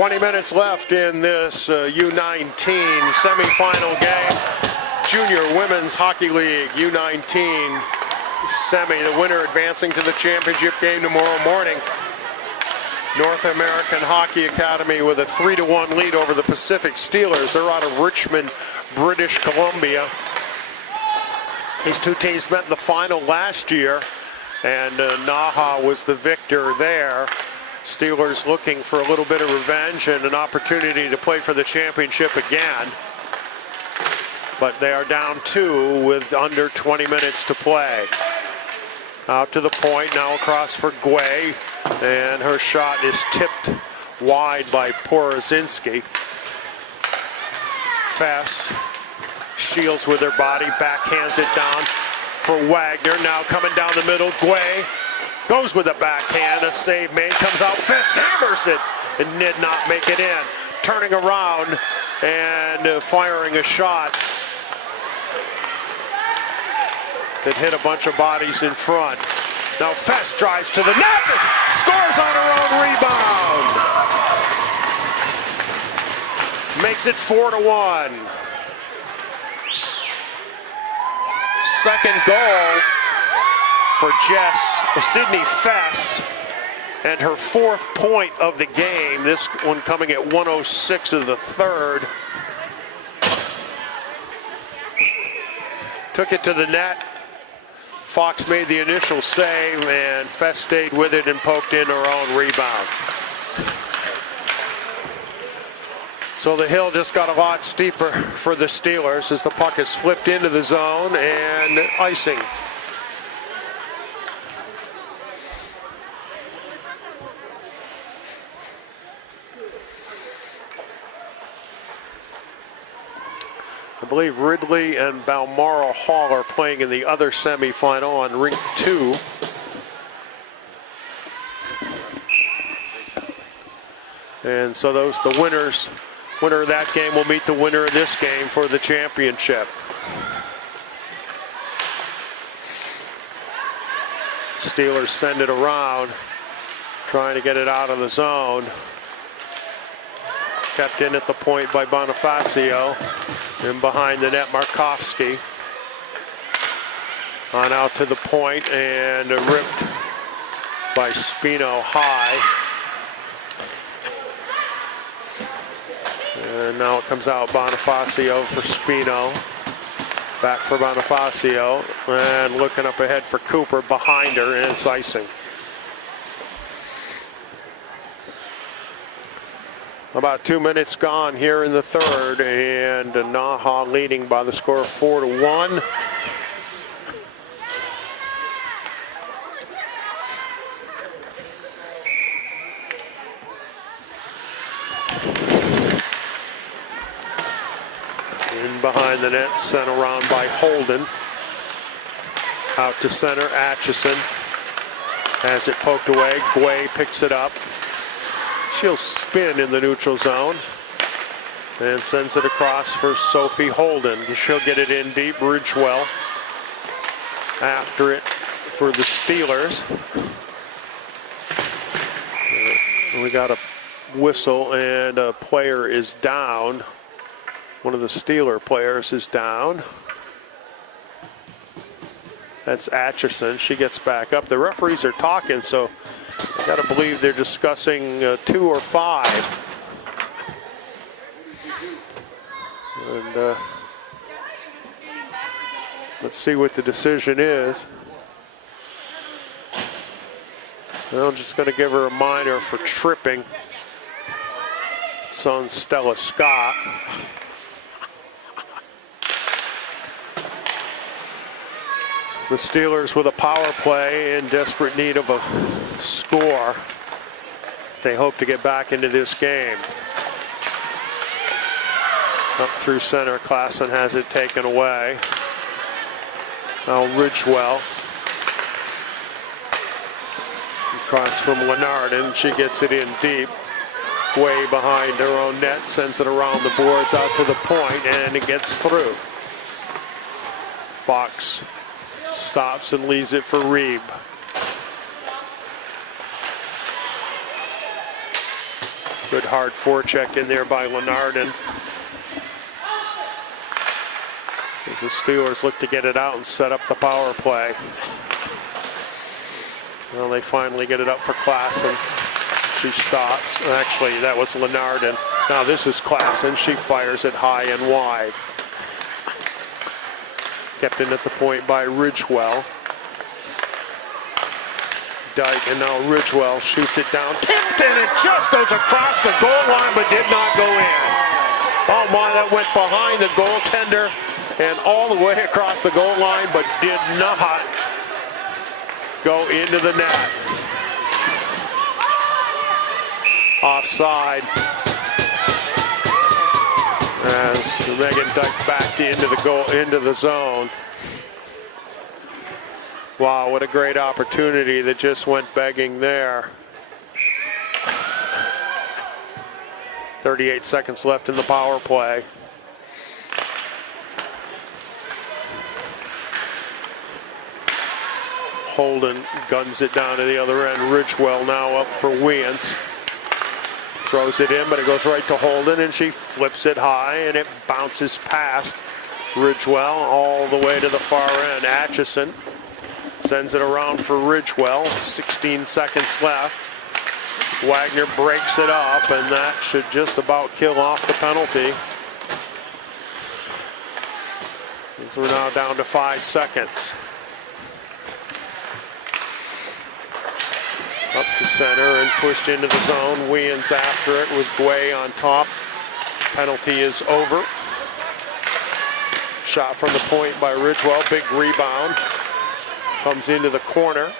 20 minutes left in this U19 semifinal game. Junior Women's Hockey League U19 semi. The winner advancing to the championship game tomorrow morning. North American Hockey Academy with a 3-1 lead over the Pacific Steelers. They're out of Richmond, British Columbia. These two teams met in the final last year, and NAHA was the victor there. Steelers looking for a little bit of revenge and an opportunity to play for the championship again. But they are down 2 with under 20 minutes to play. Out to the point, now across for Guay, and her shot is tipped wide by Porozinski. Fess shields with her body, backhands it down for Wagner. Now coming down the middle, Guay goes with a backhand, a save made, comes out, Fess hammers it and did not make it in. Turning around and firing a shot that hit a bunch of bodies in front. Now Fess drives to the net, scores on her own rebound. Makes it 4-1. Second goal for Sydney Fess, and her 4th point of the game. This one coming at 1:06 of the 3rd. Took it to the net. Fox made the initial save, and Fess stayed with it and poked in her own rebound. So the hill just got a lot steeper for the Steelers as the puck is flipped into the zone and icing. I believe Ridley and Balmoral Hall are playing in the other semifinal on rink 2. And so the winner of that game will meet the winner of this game for the championship. Steelers send it around, trying to get it out of the zone. Kept in at the point by Bonifacio. And behind the net, Markovsky. On out to the point and ripped by Spino high. And now it comes out Bonifacio for Spino. Back for Bonifacio. And looking up ahead for Cooper behind her, and it's icing. About 2 minutes gone here in the 3rd, and NAHA leading by the score of 4-1. In behind the net, sent around by Holden. Out to center, Atchison has it poked away. Guay picks it up. She'll spin in the neutral zone and sends it across for Sophie Holden. She'll get it in deep. Ridgewell after it for the Steelers. We got a whistle and a player is down. One of the Steeler players is down. That's Atchison. She gets back up. The referees are talking, so I gotta believe they're discussing 2 or 5. And let's see what the decision is. Well, I'm just gonna give her a minor for tripping. It's on Stella Scott. The Steelers with a power play in desperate need of a score. They hope to get back into this game. Up through center, Klassen has it taken away. Now Ridgewell. Across from Lennard, and she gets it in deep. Way behind her own net, sends it around the boards out to the point, and it gets through. Fox stops and leaves it for Reeb. Good hard forecheck in there by Lenardin. As the Steelers look to get it out and set up the power play. Well, they finally get it up for Klassen. She stops. Actually, that was Lenardin. Now this is Klassen. She fires it high and wide. Kept in at the point by Ridgewell. Dyke, and now Ridgewell shoots it down. Tipped, and it just goes across the goal line, but did not go in. Oh my, that went behind the goaltender and all the way across the goal line, but did not go into the net. Offside. As Megan Dyke backed into the zone. Wow, what a great opportunity that just went begging there. 38 seconds left in the power play. Holden guns it down to the other end. Ridgewell now up for Weans. Throws it in, but it goes right to Holden, and she flips it high, and it bounces past Ridgewell all the way to the far end. Atchison sends it around for Ridgewell. 16 seconds left. Wagner breaks it up, and that should just about kill off the penalty. As we're now down to 5 seconds. Up to center and pushed into the zone. Weans after it with Guay on top. Penalty is over. Shot from the point by Ridgewell. Big rebound. Comes into the corner.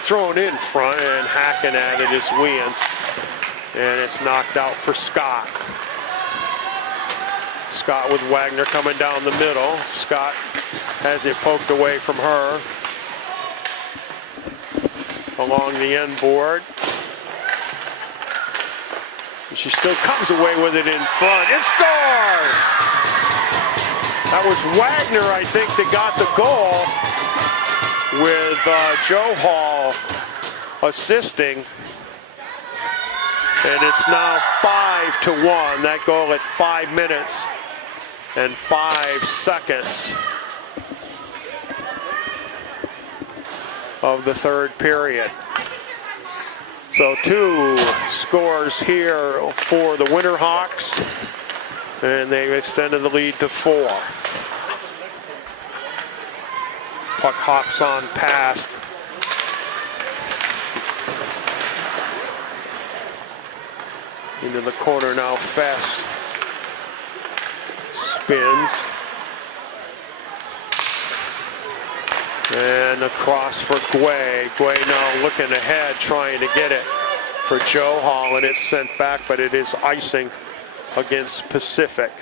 Thrown in front, and hacking at it is Weans. And it's knocked out for Scott. Scott with Wagner coming down the middle. Scott has it poked away from her. Along the end board. And she still comes away with it in front. It scores! That was Wagner, I think, that got the goal, with Joe Hall assisting. And it's now 5-1. That goal at 5 minutes and 5 seconds of the third period. So 2 scores here for the Winterhawks, and they've extended the lead to 4. Puck hops on past. Into the corner now, Fess spins. And across for Guay. Guay now looking ahead, trying to get it for Joe Hall, and it's sent back, but it is icing against Pacific.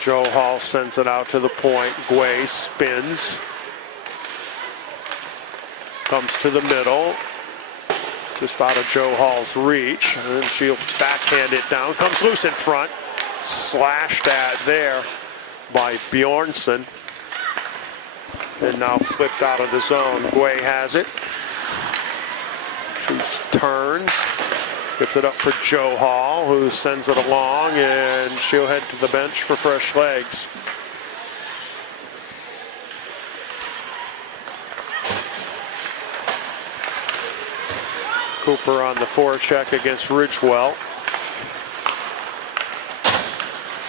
Joe Hall sends it out to the point. Guay spins. Comes to the middle. Just out of Joe Hall's reach. And she'll backhand it down. Comes loose in front. Slashed at there by Bjornsson. And now flipped out of the zone. Guay has it. She turns. Gets it up for Joe Hall, who sends it along, and she'll head to the bench for fresh legs. Cooper on the forecheck against Ridgewell.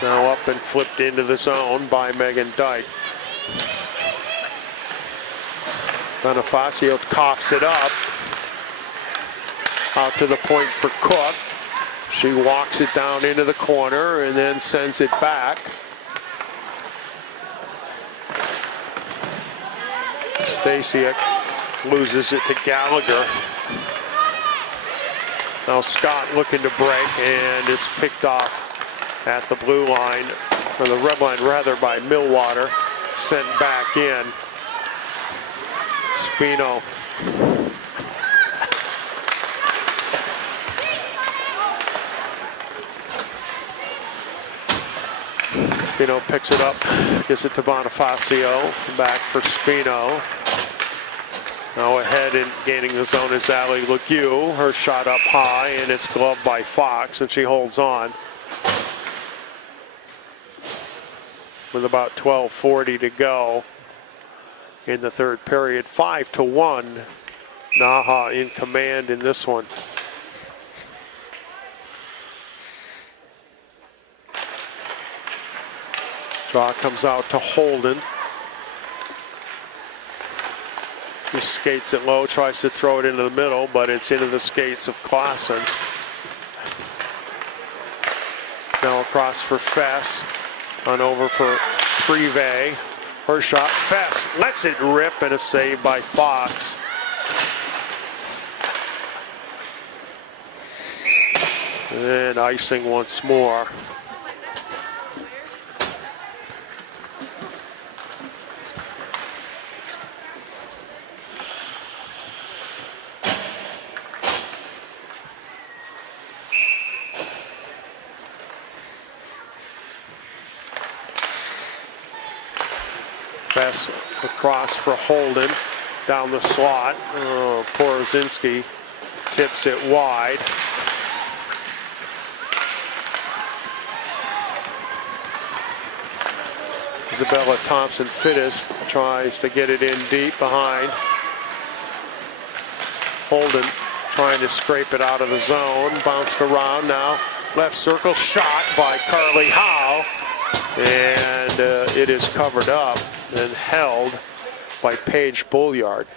Now up and flipped into the zone by Megan Dyke. Bonifacio coughs it up. Out to the point for Cook. She walks it down into the corner and then sends it back. Stasiak loses it to Gallagher. Now Scott looking to break, and it's picked off at the blue line or the red line rather, by Millwater. Sent back in. Spino. Spino picks it up, gives it to Bonifacio. Back for Spino. Now ahead and gaining the zone is Ali Legue. Her shot up high, and it's gloved by Fox, and she holds on. With about 12:40 to go in the third period. 5-1. NAHA in command in this one. Draw comes out to Holden. He skates it low, tries to throw it into the middle, but it's into the skates of Klassen. Now across for Fess. On over for Privé. Her shot. Fess lets it rip, and a save by Fox. And icing once more. Fess across for Holden, down the slot. Oh, Porozinski tips it wide. Isabella Thompson-Fittis tries to get it in deep behind. Holden trying to scrape it out of the zone. Bounced around now. Left circle shot by Carly Howe. And it is covered up and held by Paige Bouillard.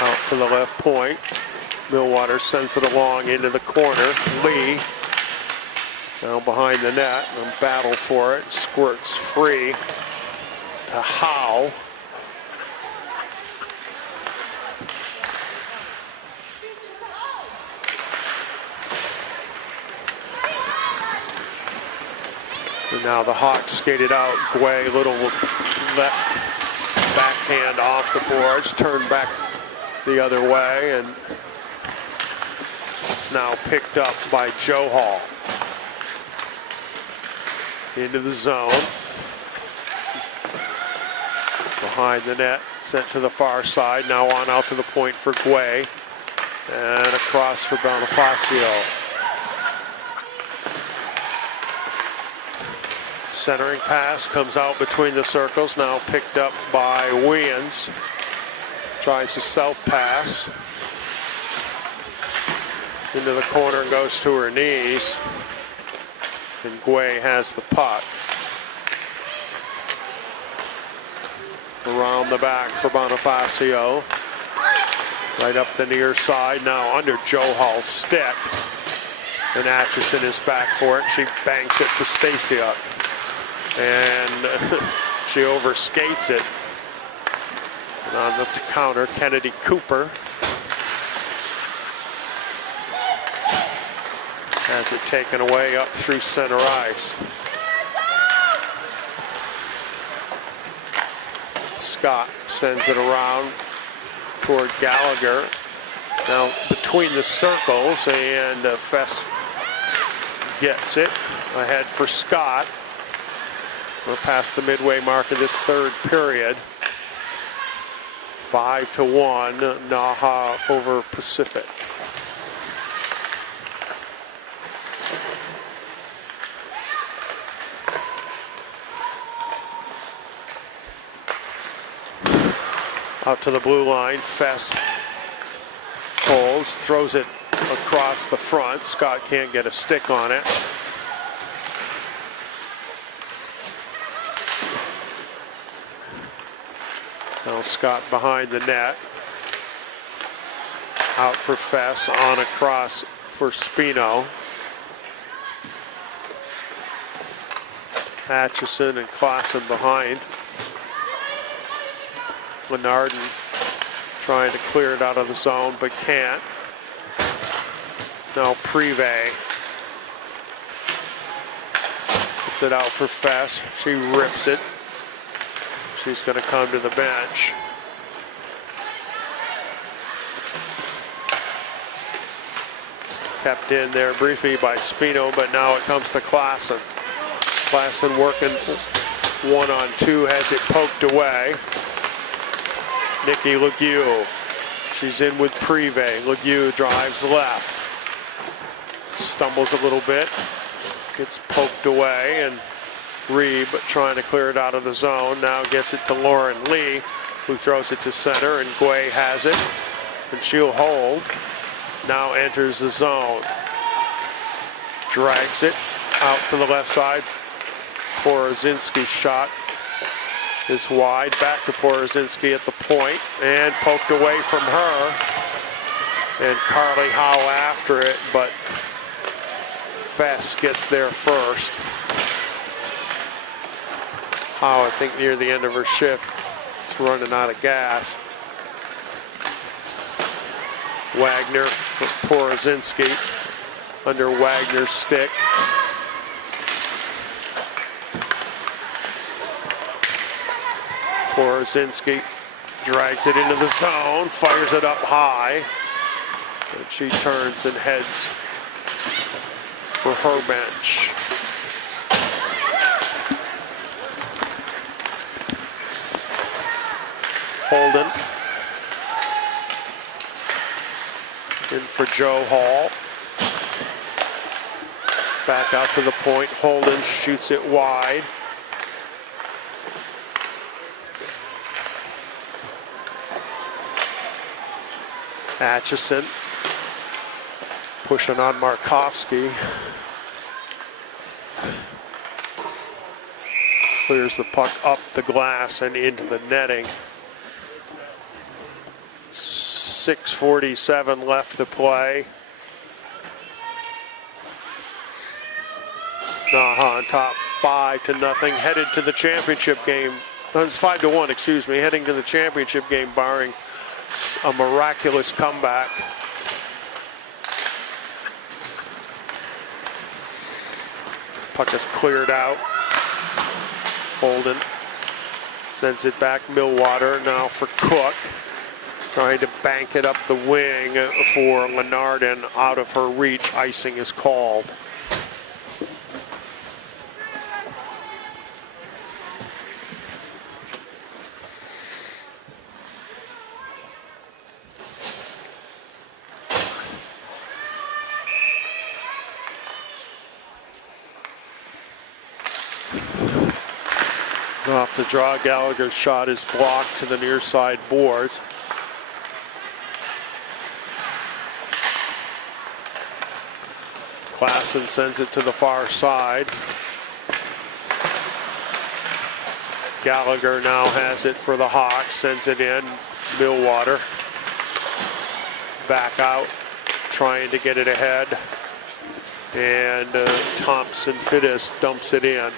Out to the left point. Millwater sends it along into the corner. Lee now behind the net and battle for it. Squirts free to Howe. And now the Hawks skated out. Guay, little left backhand off the boards, turned back the other way, and it's now picked up by Joe Hall. Into the zone. Behind the net, sent to the far side. Now on out to the point for Guay. And across for Bonifacio. Centering pass comes out between the circles. Now picked up by Wiens. Tries to self-pass. Into the corner, goes to her knees. And Guay has the puck. Around the back for Bonifacio. Right up the near side, now under Joe Hall's stick. And Atchison is back for it. She banks it for Stasiuk. And she overskates it. And on the counter, Kennedy Cooper has it taken away up through center ice. Scott sends it around toward Gallagher. Now between the circles, and Fess gets it ahead for Scott. We're past the midway mark of this third period. 5-1, NAHA over Pacific. Out to the blue line, Fess holds, throws it across the front. Scott can't get a stick on it. Now Scott behind the net. Out for Fess, on across for Spino. Atchison and Klassen behind. Lenarden trying to clear it out of the zone, but can't. Now Privé gets it out for Fess. She rips it. She's going to come to the bench. Kept in there briefly by Spino, but now it comes to Klassen. Klassen working 1-on-2, has it poked away. Nikki Legueux, she's in with Privé. Legueux drives left. Stumbles a little bit. Gets poked away, and Reeb trying to clear it out of the zone. Now gets it to Lauren Lee, who throws it to center, and Guay has it, and she'll hold. Now enters the zone. Drags it out to the left side. Porozinski's shot is wide. Back to Porozinski at the point, and poked away from her. And Carly Howe after it, but Fess gets there first. Howe, I think near the end of her shift, is running out of gas. Wagner for Porozinski under Wagner's stick. Porozinski drags it into the zone, fires it up high, and she turns and heads for her bench. Holden in for Joe Hall. Back out to the point. Holden shoots it wide. Atchison pushing on Markovsky. Clears the puck up the glass and into the netting. 6:47 left to play. NAHA on top 5-0, headed to the championship game. It's 5-1, excuse me, heading to the championship game, barring a miraculous comeback. Puck is cleared out. Holden sends it back. Millwater now for Cook. Trying to bank it up the wing for Lenarden. Out of her reach. Icing is called. Off the draw, Gallagher's shot is blocked to the near side boards. Klassen sends it to the far side. Gallagher now has it for the Hawks, sends it in. Millwater back out, trying to get it ahead. And Thompson Fittis dumps it in.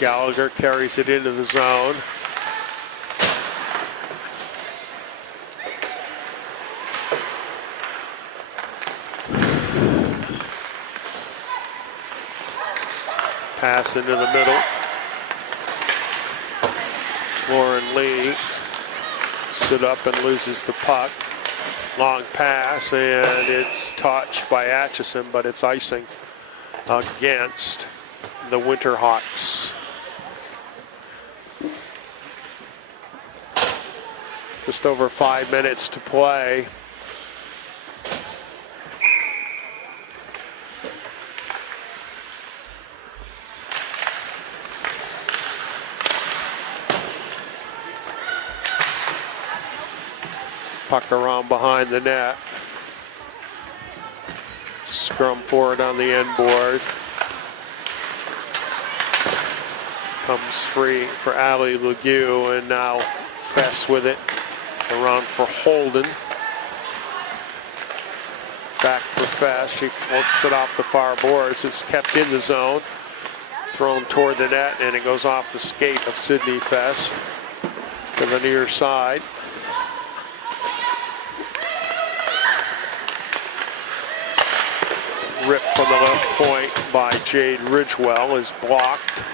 Gallagher carries it into the zone. Pass into the middle. Lauren Lee stood up and loses the puck. Long pass, and it's touched by Atchison, but it's icing against the Winterhawks. Just over 5 minutes to play. Puck around behind the net. Scrum forward on the end board. Comes free for Ali Legue, and now Fess with it. Around for Holden. Back for Fess. She flips it off the far boards. It's kept in the zone. Thrown toward the net, and it goes off the skate of Sydney Fess to the near side. Ripped from the left point by Jade Ridgewell is blocked.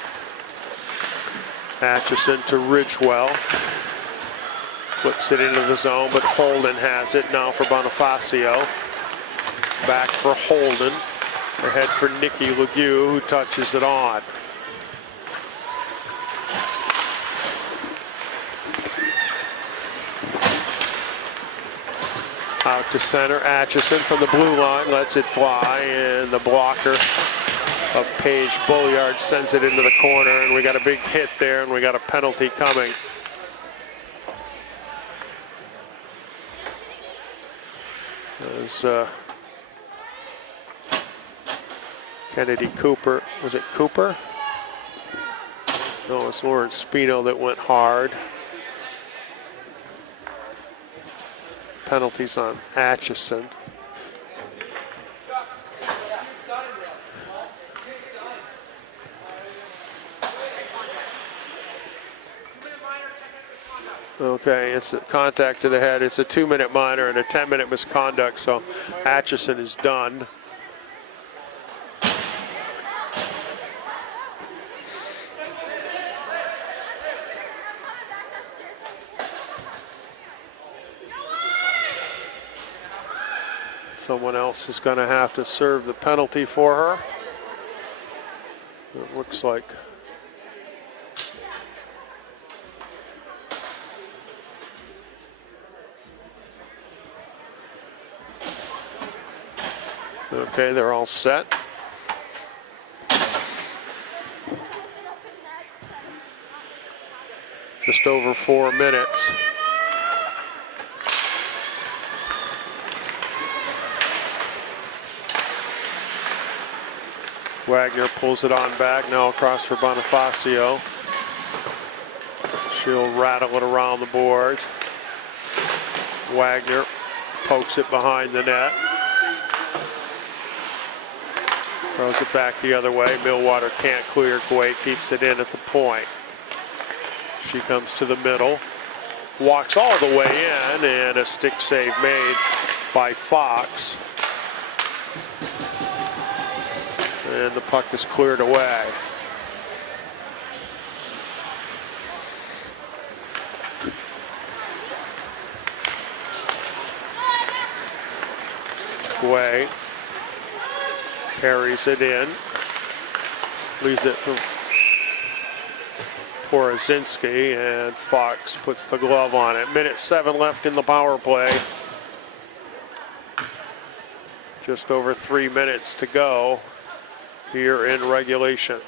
Atchison to Ridgewell. Flips it into the zone, but Holden has it now for Bonifacio. Back for Holden. Ahead for Nikki Legue, who touches it on. Out to center, Atchison from the blue line, lets it fly, and the blocker of Paige Bulliard sends it into the corner, and we got a big hit there, and we got a penalty coming. As Kennedy Cooper, was it Cooper? No, it's Lauren Spino that went hard. Penalties on Atchison. Okay, it's a contact to the head. It's a 2-minute minor and a 10-minute misconduct, so Atchison is done. Someone else is going to have to serve the penalty for her. It looks like. Okay, they're all set. Just over 4 minutes. Wagner pulls it on back, now across for Bonifacio. She'll rattle it around the boards. Wagner pokes it behind the net. Throws it back the other way. Millwater can't clear. Guay keeps it in at the point. She comes to the middle. Walks all the way in, and a stick save made by Fox. And the puck is cleared away. Guay carries it in. Leaves it for Porozinski, and Fox puts the glove on it. Minute 7 left in the power play. Just over 3 minutes to go here in regulation.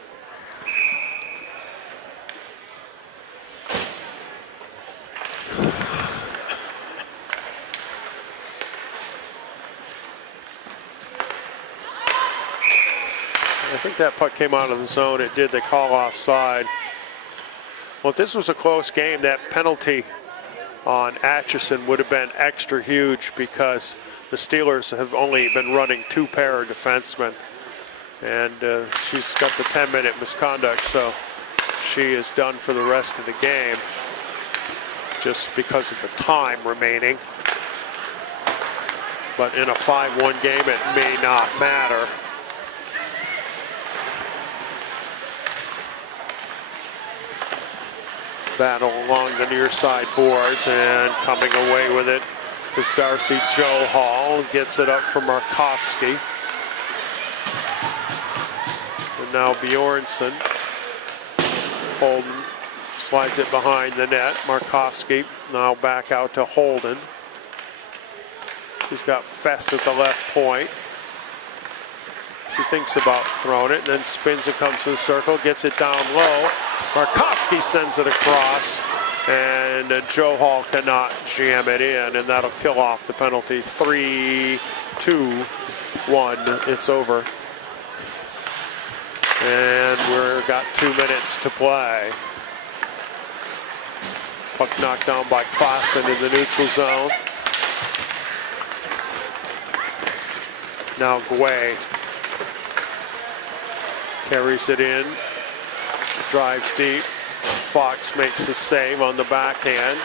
I think that puck came out of the zone. It did. They call offside. Well, if this was a close game, that penalty on Atchison would have been extra huge because the Steelers have only been running 2 pair of defensemen. And she's got the 10-minute misconduct, so she is done for the rest of the game just because of the time remaining. But in a 5-1 game, it may not matter. Battle along the near side boards, and coming away with it is Darcy Joe Hall. Gets it up for Markovsky. And now Bjornsson. Holden slides it behind the net. Markovsky now back out to Holden. He's got Fess at the left point. She thinks about throwing it, and then spins and comes to the circle, gets it down low. Markovsky sends it across, and Joe Hall cannot jam it in, and that'll kill off the penalty. 3-2-1, it's over. And we've got 2 minutes to play. Puck knocked down by Klassen in the neutral zone. Now Guay carries it in, drives deep. Fox makes the save on the backhand.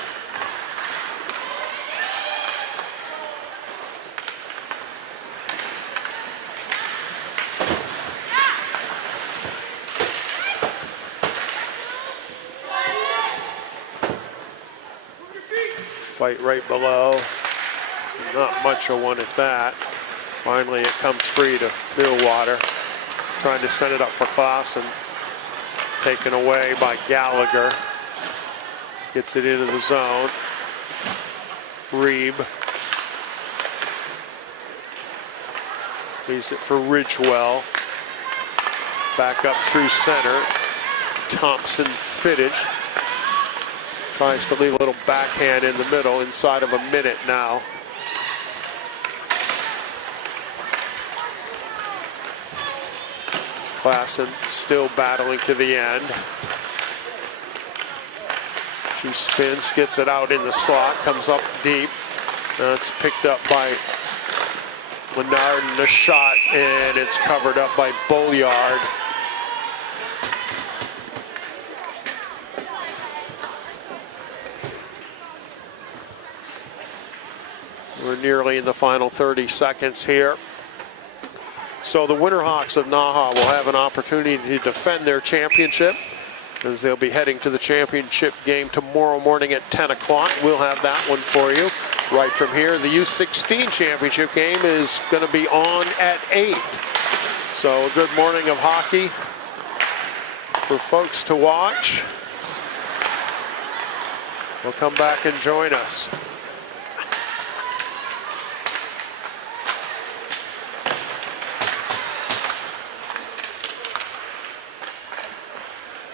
Fight right below. Not much of one at that. Finally, it comes free to Millwater. Trying to send it up for Klassen. Taken away by Gallagher. Gets it into the zone. Reeb. Leaves it for Ridgewell. Back up through center. Thompson Fittich. Tries to leave a little backhand in the middle inside of a minute now. Klassen still battling to the end. She spins, gets it out in the slot, comes up deep. It's picked up by Lennard in the shot, and it's covered up by Bolliard. We're nearly in the final 30 seconds here. So the Winterhawks of NAHA will have an opportunity to defend their championship, as they'll be heading to the championship game tomorrow morning at 10 o'clock. We'll have that one for you right from here. The U16 championship game is going to be on at 8. So a good morning of hockey for folks to watch. They'll come back and join us.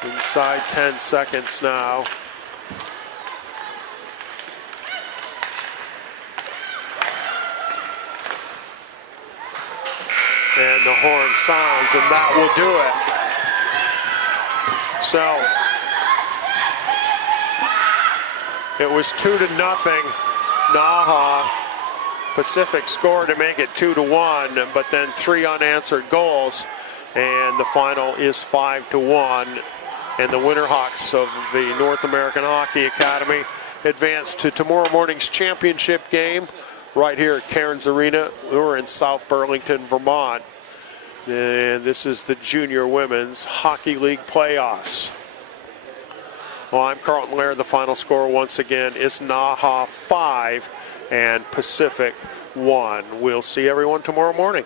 Inside 10 seconds now. And the horn sounds, and that will do it. So it was 2-0. NAHA Pacific scored to make it 2-1, but then 3 unanswered goals, and the final is 5-1. And the Winterhawks of the North American Hockey Academy advance to tomorrow morning's championship game right here at Cairns Arena. We're in South Burlington, Vermont. And this is the Junior Women's Hockey League playoffs. Well, I'm Carlton Laird. The final score once again is NAHA 5 and Pacific 1. We'll see everyone tomorrow morning.